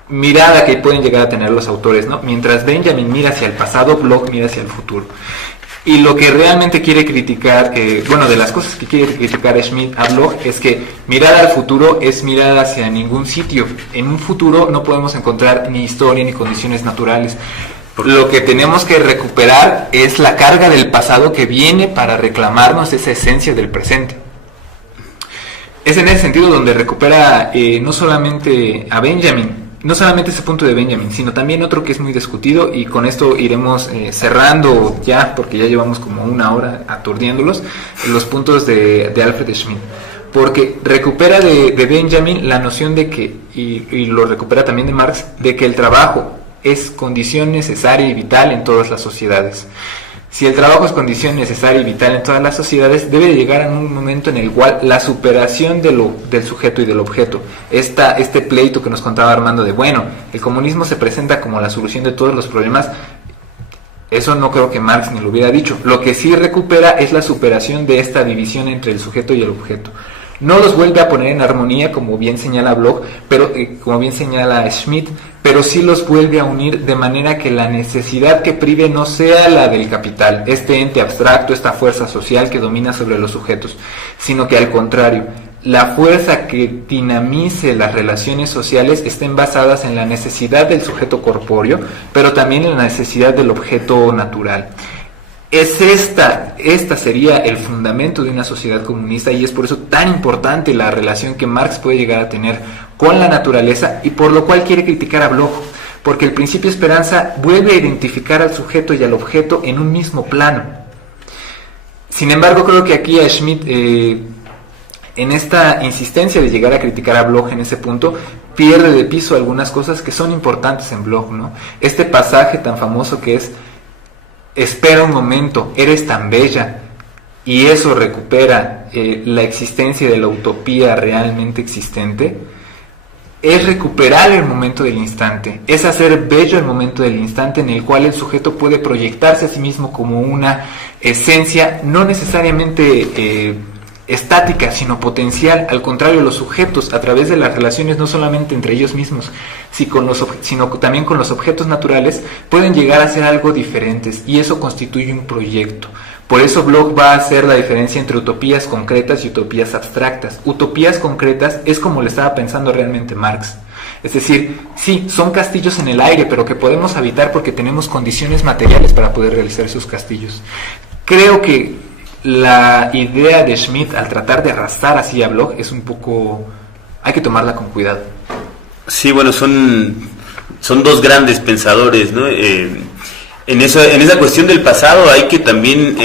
mirada que pueden llegar a tener los autores, ¿no? Mientras Benjamin mira hacia el pasado, Bloch mira hacia el futuro. Y lo que realmente quiere criticar, de las cosas que quiere criticar Schmitt a Bloch es que mirar al futuro es mirar hacia ningún sitio. En un futuro no podemos encontrar ni historia ni condiciones naturales. Lo que tenemos que recuperar es la carga del pasado que viene para reclamarnos esa esencia del presente. Es en ese sentido donde recupera no solamente a Benjamin, no solamente ese punto de Benjamin, sino también otro que es muy discutido, y con esto iremos cerrando ya, porque ya llevamos como una hora aturdiéndolos, los puntos de Alfred Schmitt. Porque recupera de Benjamin la noción de que, y lo recupera también de Marx, de que el trabajo es condición necesaria y vital en todas las sociedades. Si el trabajo es condición necesaria y vital en todas las sociedades, debe de llegar a un momento en el cual la superación del sujeto y del objeto, este pleito que nos contaba Armando de, el comunismo se presenta como la solución de todos los problemas, eso no creo que Marx ni lo hubiera dicho. Lo que sí recupera es la superación de esta división entre el sujeto y el objeto. No los vuelve a poner en armonía, como bien señala Bloch, pero como bien señala Schmitt, pero sí los vuelve a unir de manera que la necesidad que prive no sea la del capital, este ente abstracto, esta fuerza social que domina sobre los sujetos, sino que al contrario, la fuerza que dinamice las relaciones sociales estén basadas en la necesidad del sujeto corpóreo, pero también en la necesidad del objeto natural. Esta sería el fundamento de una sociedad comunista, y es por eso tan importante la relación que Marx puede llegar a tener con la naturaleza, y por lo cual quiere criticar a Bloch, porque el principio esperanza vuelve a identificar al sujeto y al objeto en un mismo plano. Sin embargo, creo que aquí a Schmitt, en esta insistencia de llegar a criticar a Bloch en ese punto, pierde de piso algunas cosas que son importantes en Bloch, ¿no? Este pasaje tan famoso que es: espera un momento, eres tan bella, y eso recupera la existencia de la utopía realmente existente. Es recuperar el momento del instante, es hacer bello el momento del instante en el cual el sujeto puede proyectarse a sí mismo como una esencia no necesariamente estática, sino potencial. Al contrario, los sujetos, a través de las relaciones no solamente entre ellos mismos, sino también con los objetos naturales, pueden llegar a ser algo diferentes, y eso constituye un proyecto. Por eso Bloch va a hacer la diferencia entre utopías concretas y utopías abstractas. Utopías concretas es como lo estaba pensando realmente Marx. Es decir, sí, son castillos en el aire, pero que podemos habitar porque tenemos condiciones materiales para poder realizar esos castillos. Creo que la idea de Schmitt al tratar de arrastrar así a Bloch es un poco... hay que tomarla con cuidado. Sí, bueno, son dos grandes pensadores, ¿no? En esa cuestión del pasado hay que también,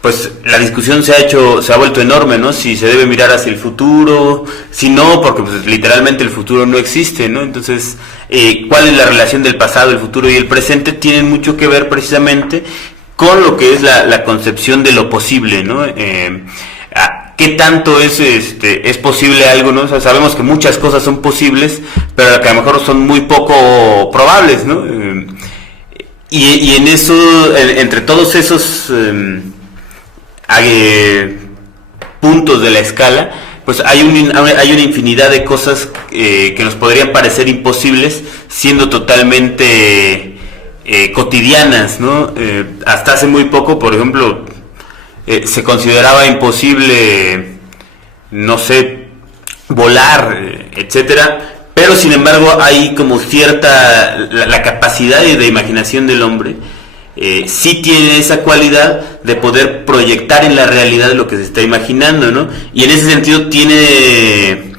pues la discusión se ha vuelto enorme, ¿no? Si se debe mirar hacia el futuro, si no, porque pues literalmente el futuro no existe, ¿no? Entonces, ¿cuál es la relación del pasado, el futuro y el presente? Tienen mucho que ver precisamente con lo que es la concepción de lo posible, ¿no? ¿Qué tanto es posible algo, ¿no? O sea, sabemos que muchas cosas son posibles, pero que a lo mejor son muy poco probables, ¿no? Y en eso, entre todos esos puntos de la escala, pues hay una infinidad de cosas que nos podrían parecer imposibles, siendo totalmente cotidianas, ¿no? Hasta hace muy poco, por ejemplo, se consideraba imposible, no sé, volar, etcétera. Pero sin embargo hay como cierta, la capacidad de imaginación del hombre sí tiene esa cualidad de poder proyectar en la realidad lo que se está imaginando, ¿no? Y en ese sentido tiene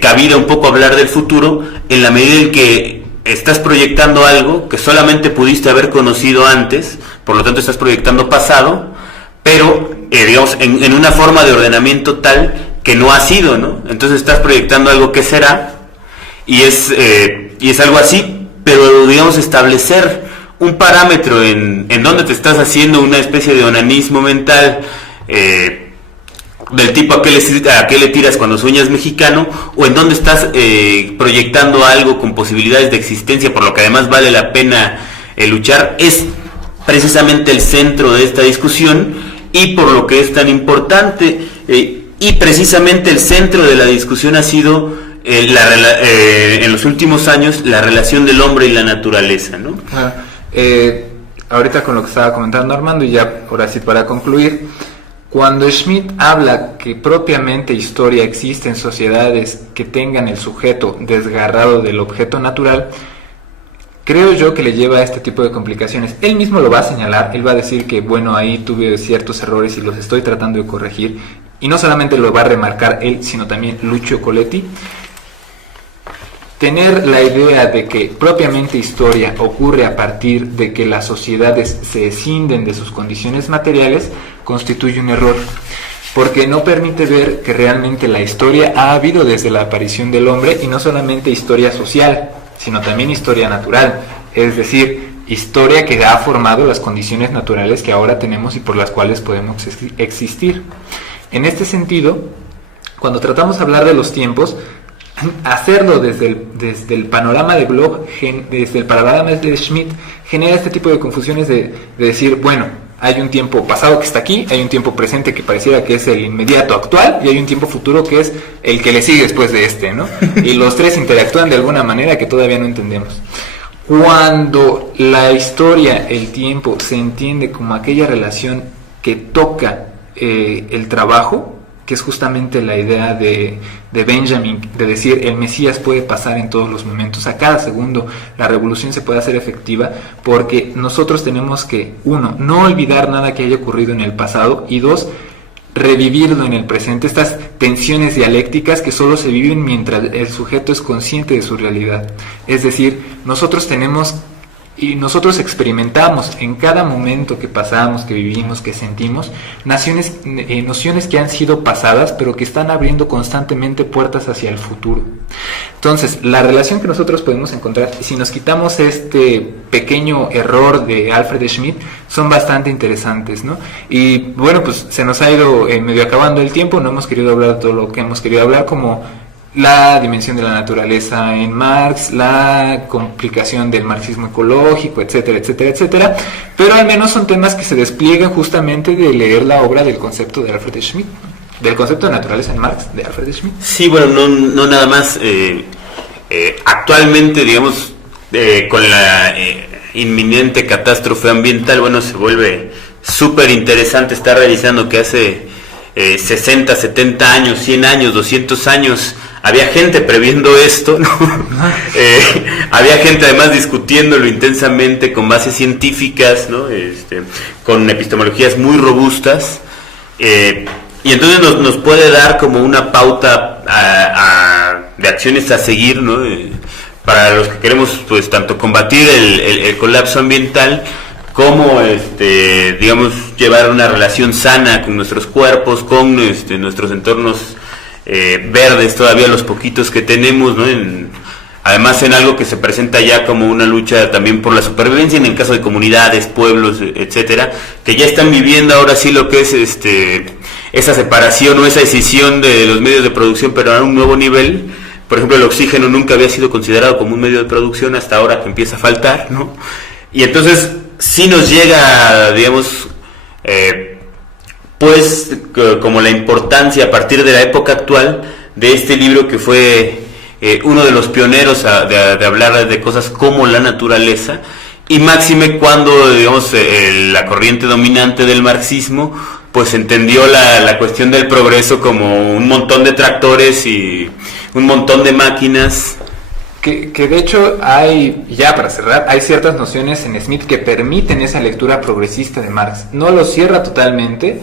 cabida un poco hablar del futuro, en la medida en que estás proyectando algo que solamente pudiste haber conocido antes, por lo tanto estás proyectando pasado, pero digamos en una forma de ordenamiento tal que no ha sido, ¿no? Entonces estás proyectando algo que será, y es algo así, pero digamos establecer un parámetro en donde te estás haciendo una especie de onanismo mental del tipo a qué le tiras cuando sueñas mexicano, o en dónde estás proyectando algo con posibilidades de existencia, por lo que además vale la pena luchar, es precisamente el centro de esta discusión, y por lo que es tan importante, y precisamente el centro de la discusión ha sido en los últimos años la relación del hombre y la naturaleza, ¿no? Ahorita con lo que estaba comentando Armando, y ya ahora sí para concluir, cuando Schmitt habla que propiamente historia existe en sociedades que tengan el sujeto desgarrado del objeto natural, creo yo que le lleva a este tipo de complicaciones. Él mismo lo va a señalar, él va a decir que bueno, ahí tuve ciertos errores y los estoy tratando de corregir, y no solamente lo va a remarcar él, sino también Lucio Coletti. Tener la idea de que propiamente historia ocurre a partir de que las sociedades se escinden de sus condiciones materiales constituye un error, porque no permite ver que realmente la historia ha habido desde la aparición del hombre, y no solamente historia social, sino también historia natural, es decir, historia que ha formado las condiciones naturales que ahora tenemos y por las cuales podemos existir. En este sentido, cuando tratamos de hablar de los tiempos, hacerlo desde el panorama de Bloch, desde el panorama de Schmitt, genera este tipo de confusiones de decir, bueno, hay un tiempo pasado que está aquí, hay un tiempo presente que pareciera que es el inmediato actual, y hay un tiempo futuro que es el que le sigue después de este, ¿no? Y los tres interactúan de alguna manera que todavía no entendemos. Cuando la historia, el tiempo, se entiende como aquella relación que toca el trabajo, que es justamente la idea de Benjamin, de decir el Mesías puede pasar en todos los momentos, a cada segundo la revolución se puede hacer efectiva, porque nosotros tenemos que, uno, no olvidar nada que haya ocurrido en el pasado, y dos, revivirlo en el presente, estas tensiones dialécticas que solo se viven mientras el sujeto es consciente de su realidad. Es decir, nosotros experimentamos en cada momento que pasamos, que vivimos, que sentimos, nociones que han sido pasadas, pero que están abriendo constantemente puertas hacia el futuro. Entonces, la relación que nosotros podemos encontrar, si nos quitamos este pequeño error de Alfred Schmitt, son bastante interesantes, ¿no? Y bueno, pues se nos ha ido medio acabando el tiempo, no hemos querido hablar de todo lo que hemos querido hablar, como la dimensión de la naturaleza en Marx, la complicación del marxismo ecológico, etcétera, etcétera, etcétera, pero al menos son temas que se despliegan justamente de leer la obra del concepto de Alfred Schmitt, del concepto de naturaleza en Marx de Alfred Schmitt. Sí, bueno, no nada más, actualmente, digamos, con la inminente catástrofe ambiental, bueno, se vuelve súper interesante estar realizando que hace 60, 70 años, 100 años, 200 años, había gente previendo esto, ¿no? Había gente además discutiéndolo intensamente con bases científicas, ¿no? Con epistemologías muy robustas, y entonces nos puede dar como una pauta de acciones a seguir, ¿no? Para los que queremos, pues, tanto combatir el colapso ambiental, cómo, digamos, llevar una relación sana con nuestros cuerpos, con nuestros entornos verdes, todavía los poquitos que tenemos, ¿no? Además en algo que se presenta ya como una lucha también por la supervivencia en el caso de comunidades, pueblos, etcétera, que ya están viviendo ahora sí lo que es esa separación o esa escisión de los medios de producción, pero a un nuevo nivel. Por ejemplo, el oxígeno nunca había sido considerado como un medio de producción hasta ahora que empieza a faltar, ¿no? Y entonces sí nos llega, digamos, pues como la importancia a partir de la época actual de este libro que fue uno de los pioneros de hablar de cosas como la naturaleza, y máxime cuando, digamos, la corriente dominante del marxismo pues entendió la cuestión del progreso como un montón de tractores y un montón de máquinas. Que de hecho hay, ya para cerrar, hay ciertas nociones en Schmitt que permiten esa lectura progresista de Marx. No lo cierra totalmente.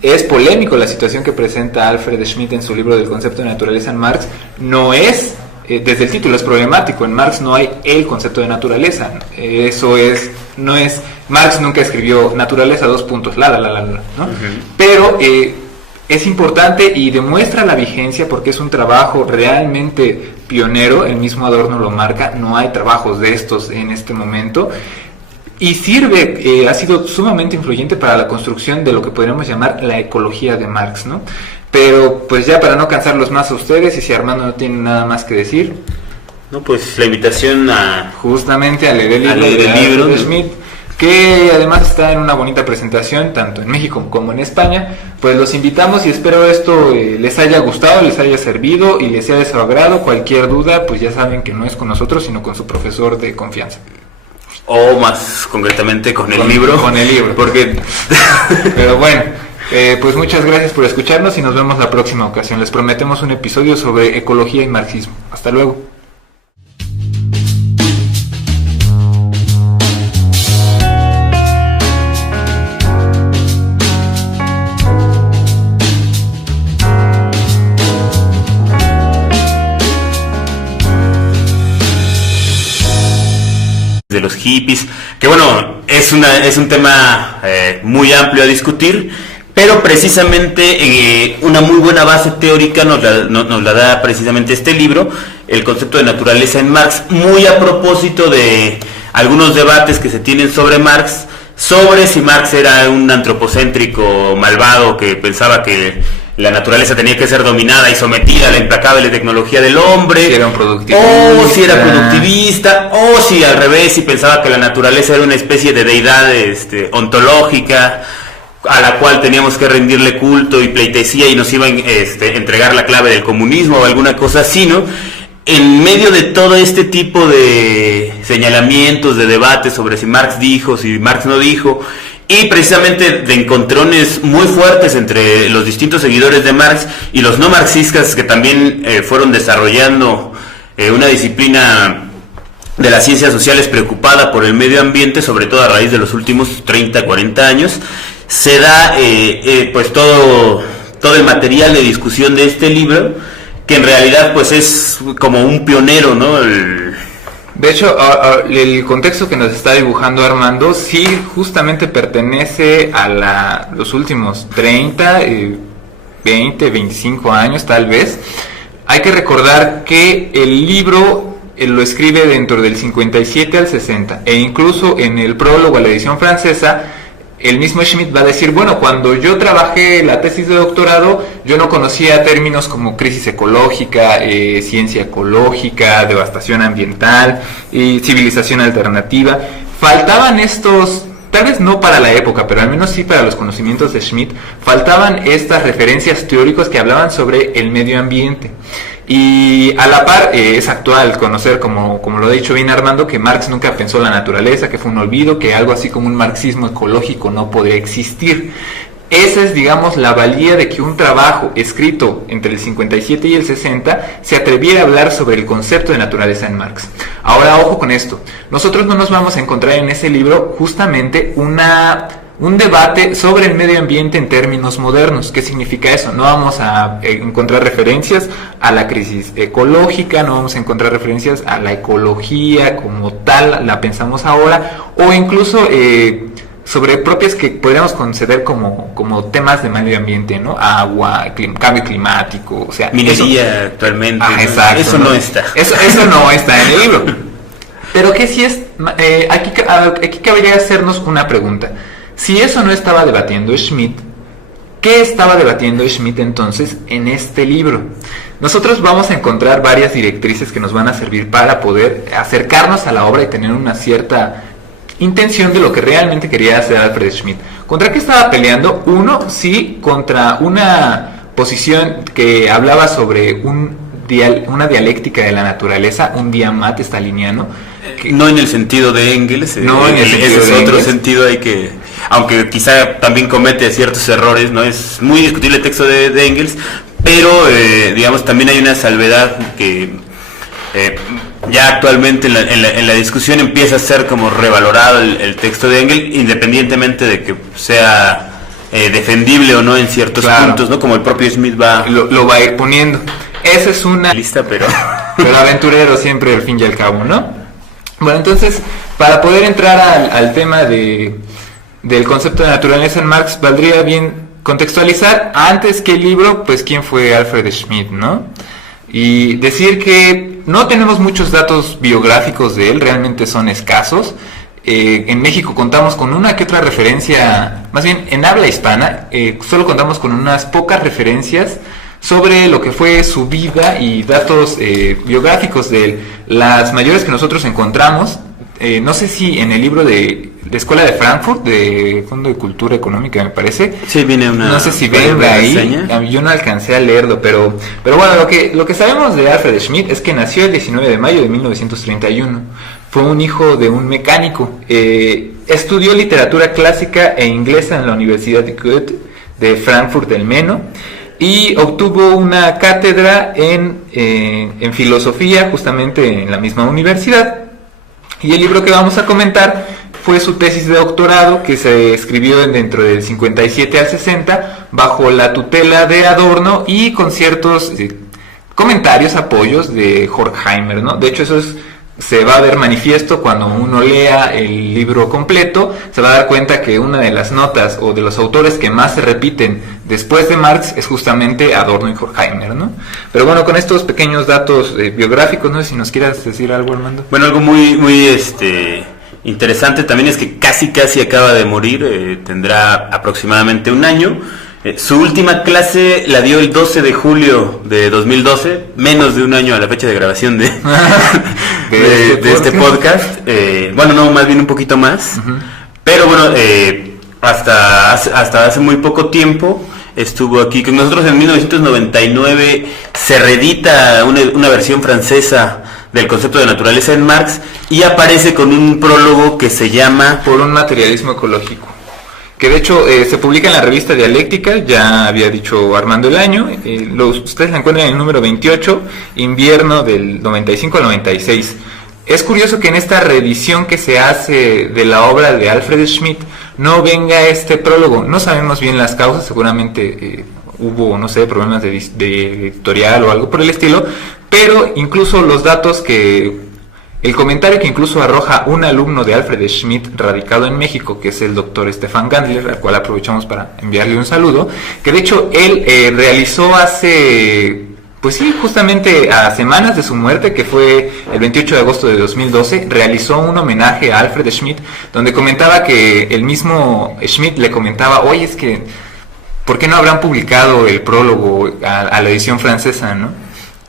Es polémico la situación que presenta Alfred Schmitt en su libro del concepto de naturaleza en Marx. No es, desde el título es problemático. En Marx no hay el concepto de naturaleza. No es, Marx nunca escribió naturaleza, ¿no? Uh-huh. Pero es importante y demuestra la vigencia porque es un trabajo realmente pionero. El mismo Adorno lo marca, no hay trabajos de estos en este momento. y sirve, ha sido sumamente influyente para la construcción de lo que podríamos llamar la ecología de Marx, ¿no? Pero pues ya para no cansarlos más a ustedes, y si Armando no tiene nada más que decir, no, pues la invitación justamente a leer el libro de Schmitt, que además está en una bonita presentación tanto en México como en España. Pues los invitamos y espero esto les haya gustado, les haya servido y les sea de su agrado. Cualquier duda, pues ya saben que no es con nosotros, sino con su profesor de confianza. O más concretamente con el libro. Con el libro. Porque... Pero bueno, pues muchas gracias por escucharnos y nos vemos la próxima ocasión. Les prometemos un episodio sobre ecología y marxismo. Hasta luego. De los hippies, que bueno, es un tema muy amplio a discutir, pero precisamente una muy buena base teórica nos la da precisamente este libro, el concepto de naturaleza en Marx, muy a propósito de algunos debates que se tienen sobre Marx, sobre si Marx era un antropocéntrico malvado que pensaba que la naturaleza tenía que ser dominada y sometida a la implacable tecnología del hombre, si era un productivista, o si era productivista, o si al revés, si pensaba que la naturaleza era una especie de deidad ontológica a la cual teníamos que rendirle culto y pleitesía y nos iban a entregar la clave del comunismo o alguna cosa así, ¿no? En medio de todo este tipo de señalamientos, de debates sobre si Marx dijo, si Marx no dijo, y precisamente de encontrones muy fuertes entre los distintos seguidores de Marx y los no marxistas que también fueron desarrollando una disciplina de las ciencias sociales preocupada por el medio ambiente, sobre todo a raíz de los últimos 30, 40 años, se da pues todo el material de discusión de este libro, que en realidad pues es como un pionero, ¿no? De hecho, el contexto que nos está dibujando Armando sí justamente pertenece a los últimos 30, 20, 25 años tal vez. Hay que recordar que el libro lo escribe dentro del 57 al 60 e incluso en el prólogo a la edición francesa el mismo Schmitt va a decir, bueno, cuando yo trabajé la tesis de doctorado, yo no conocía términos como crisis ecológica, ciencia ecológica, devastación ambiental y civilización alternativa. Faltaban estos, tal vez no para la época, pero al menos sí para los conocimientos de Schmitt, faltaban estas referencias teóricas que hablaban sobre el medio ambiente. Y a la par es actual conocer, como lo ha dicho bien Armando, que Marx nunca pensó la naturaleza, que fue un olvido, que algo así como un marxismo ecológico no podría existir. Esa es, digamos, la valía de que un trabajo escrito entre el 57 y el 60 se atreviera a hablar sobre el concepto de naturaleza en Marx. Ahora, ojo con esto, nosotros no nos vamos a encontrar en ese libro justamente un debate sobre el medio ambiente en términos modernos. ¿Qué significa eso? No vamos a encontrar referencias a la crisis ecológica, no vamos a encontrar referencias a la ecología como tal, la pensamos ahora, o incluso sobre propias que podríamos considerar como temas de medio ambiente, ¿no? Agua, cambio climático, o sea... minería actualmente. Exacto. Eso no está. Eso no está en el libro. Pero que sí es... aquí cabría hacernos una pregunta. Si eso no estaba debatiendo Schmitt, ¿qué estaba debatiendo Schmitt entonces en este libro? Nosotros vamos a encontrar varias directrices que nos van a servir para poder acercarnos a la obra y tener una cierta intención de lo que realmente quería hacer Alfred Schmitt. ¿Contra qué estaba peleando? Uno, sí, contra una posición que hablaba sobre una dialéctica de la naturaleza, un diamat staliniano. No en el sentido de Engels, no en el sentido ese es de otro Engels. sentido, hay que, aunque quizá también comete ciertos errores, no es muy discutible el texto de Engels, pero digamos también hay una salvedad que ya actualmente en la discusión empieza a ser como revalorado el texto de Engels, independientemente de que sea defendible o no en ciertos puntos, ¿no? Como el propio Schmitt lo va a ir poniendo. Esa es una lista, pero aventurero siempre al fin y al cabo, ¿no? Bueno, entonces, para poder entrar al tema del concepto de naturaleza en Marx, valdría bien contextualizar antes que el libro, pues quién fue Alfred Schmitt, ¿no? Y decir que no tenemos muchos datos biográficos de él, realmente son escasos. En México contamos con una que otra referencia, más bien en habla hispana, solo contamos con unas pocas referencias sobre lo que fue su vida y datos biográficos de él. Las mayores que nosotros encontramos, no sé si en el libro de Escuela de Frankfurt, de Fondo de Cultura Económica, me parece. Sí, viene una. No sé si venga ahí. Yo no alcancé a leerlo, pero bueno, lo que sabemos de Alfred Schmidt es que nació el 19 de mayo de 1931. Fue un hijo de un mecánico. Estudió literatura clásica e inglesa en la Universidad de Goethe de Frankfurt del Meno y obtuvo una cátedra en filosofía justamente en la misma universidad. Y el libro que vamos a comentar fue su tesis de doctorado, que se escribió dentro del 57 al 60 bajo la tutela de Adorno y con ciertos comentarios, apoyos de Horkheimer, ¿no? De hecho, se va a ver manifiesto cuando uno lea el libro completo. Se va a dar cuenta que una de las notas o de los autores que más se repiten después de Marx es justamente Adorno y Horkheimer, ¿no? Pero bueno, con estos pequeños datos biográficos, no sé si nos quieras decir algo, Armando. Bueno, algo muy interesante también es que casi acaba de morir, tendrá aproximadamente un año. Su última clase la dio el 12 de julio de 2012, menos de un año a la fecha de grabación de este podcast. Bueno, no, más bien un poquito más. Uh-huh. Pero bueno, hasta hace muy poco tiempo estuvo aquí con nosotros. En 1999 se reedita una versión francesa del concepto de naturaleza en Marx y aparece con un prólogo que se llama Por un materialismo ecológico, que de hecho se publica en la revista Dialéctica. Ya había dicho Armando el año, ustedes la encuentran en el número 28, invierno del 95 al 96. Es curioso que en esta reedición que se hace de la obra de Alfred Schmidt no venga este prólogo. No sabemos bien las causas, seguramente hubo, no sé, problemas de editorial o algo por el estilo, pero incluso los datos el comentario que incluso arroja un alumno de Alfred Schmidt radicado en México, que es el doctor Stefan Gandler, al cual aprovechamos para enviarle un saludo, que de hecho él realizó justamente a semanas de su muerte, que fue el 28 de agosto de 2012, realizó un homenaje a Alfred Schmidt, donde comentaba que el mismo Schmidt le comentaba, oye, es que, ¿por qué no habrán publicado el prólogo a la edición francesa, no?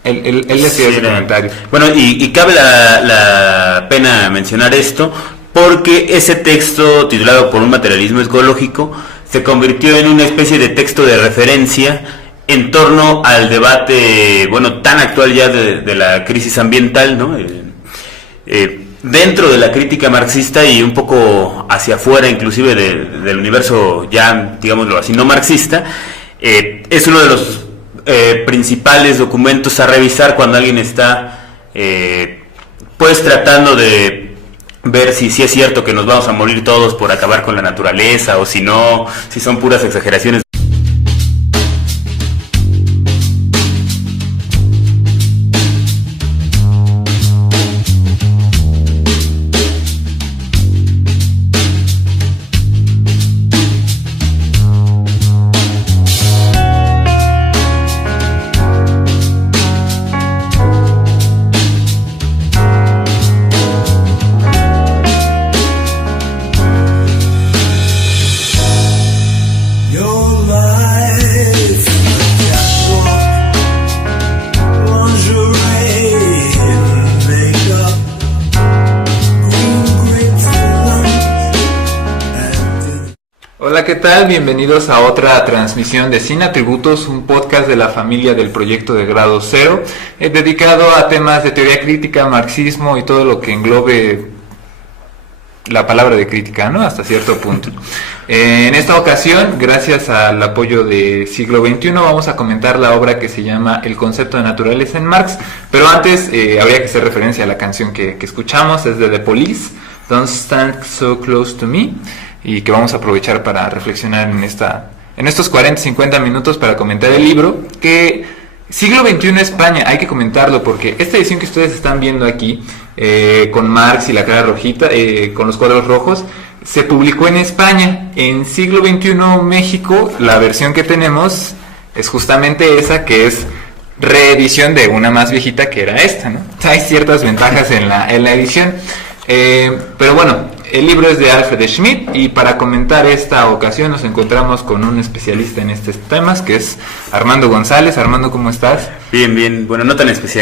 Él decía ese comentario. Bueno, y cabe la pena mencionar esto, porque ese texto, titulado Por un materialismo ecológico, se convirtió en una especie de texto de referencia en torno al debate, tan actual ya de la crisis ambiental, ¿no? Dentro de la crítica marxista y un poco hacia afuera, inclusive del universo ya, digámoslo así, no marxista, es uno de los principales documentos a revisar cuando alguien está tratando de ver si es cierto que nos vamos a morir todos por acabar con la naturaleza o si no, si son puras exageraciones. ¿Qué tal? Bienvenidos a otra transmisión de Sin Atributos, un podcast de la familia del proyecto de grado cero, dedicado a temas de teoría crítica, marxismo y todo lo que englobe la palabra de crítica, ¿no? Hasta cierto punto. En esta ocasión, gracias al apoyo de Siglo XXI, vamos a comentar la obra que se llama El concepto de naturaleza en Marx, pero antes habría que hacer referencia a la canción que escuchamos, es de The Police, Don't Stand So Close to Me, y que vamos a aprovechar para reflexionar en estos 40-50 minutos para comentar el libro, que Siglo XXI España, hay que comentarlo porque esta edición que ustedes están viendo aquí, con Marx y la cara rojita, con los cuadros rojos, se publicó en España. En Siglo XXI México, la versión que tenemos es justamente esa, que es reedición de una más viejita que era esta, ¿no? Hay ciertas ventajas en la edición. Pero bueno, El libro es de Alfred Schmidt y para comentar esta ocasión nos encontramos con un especialista en estos temas que es Armando González. Armando, ¿cómo estás? Bien, bien, bueno, no tan especial.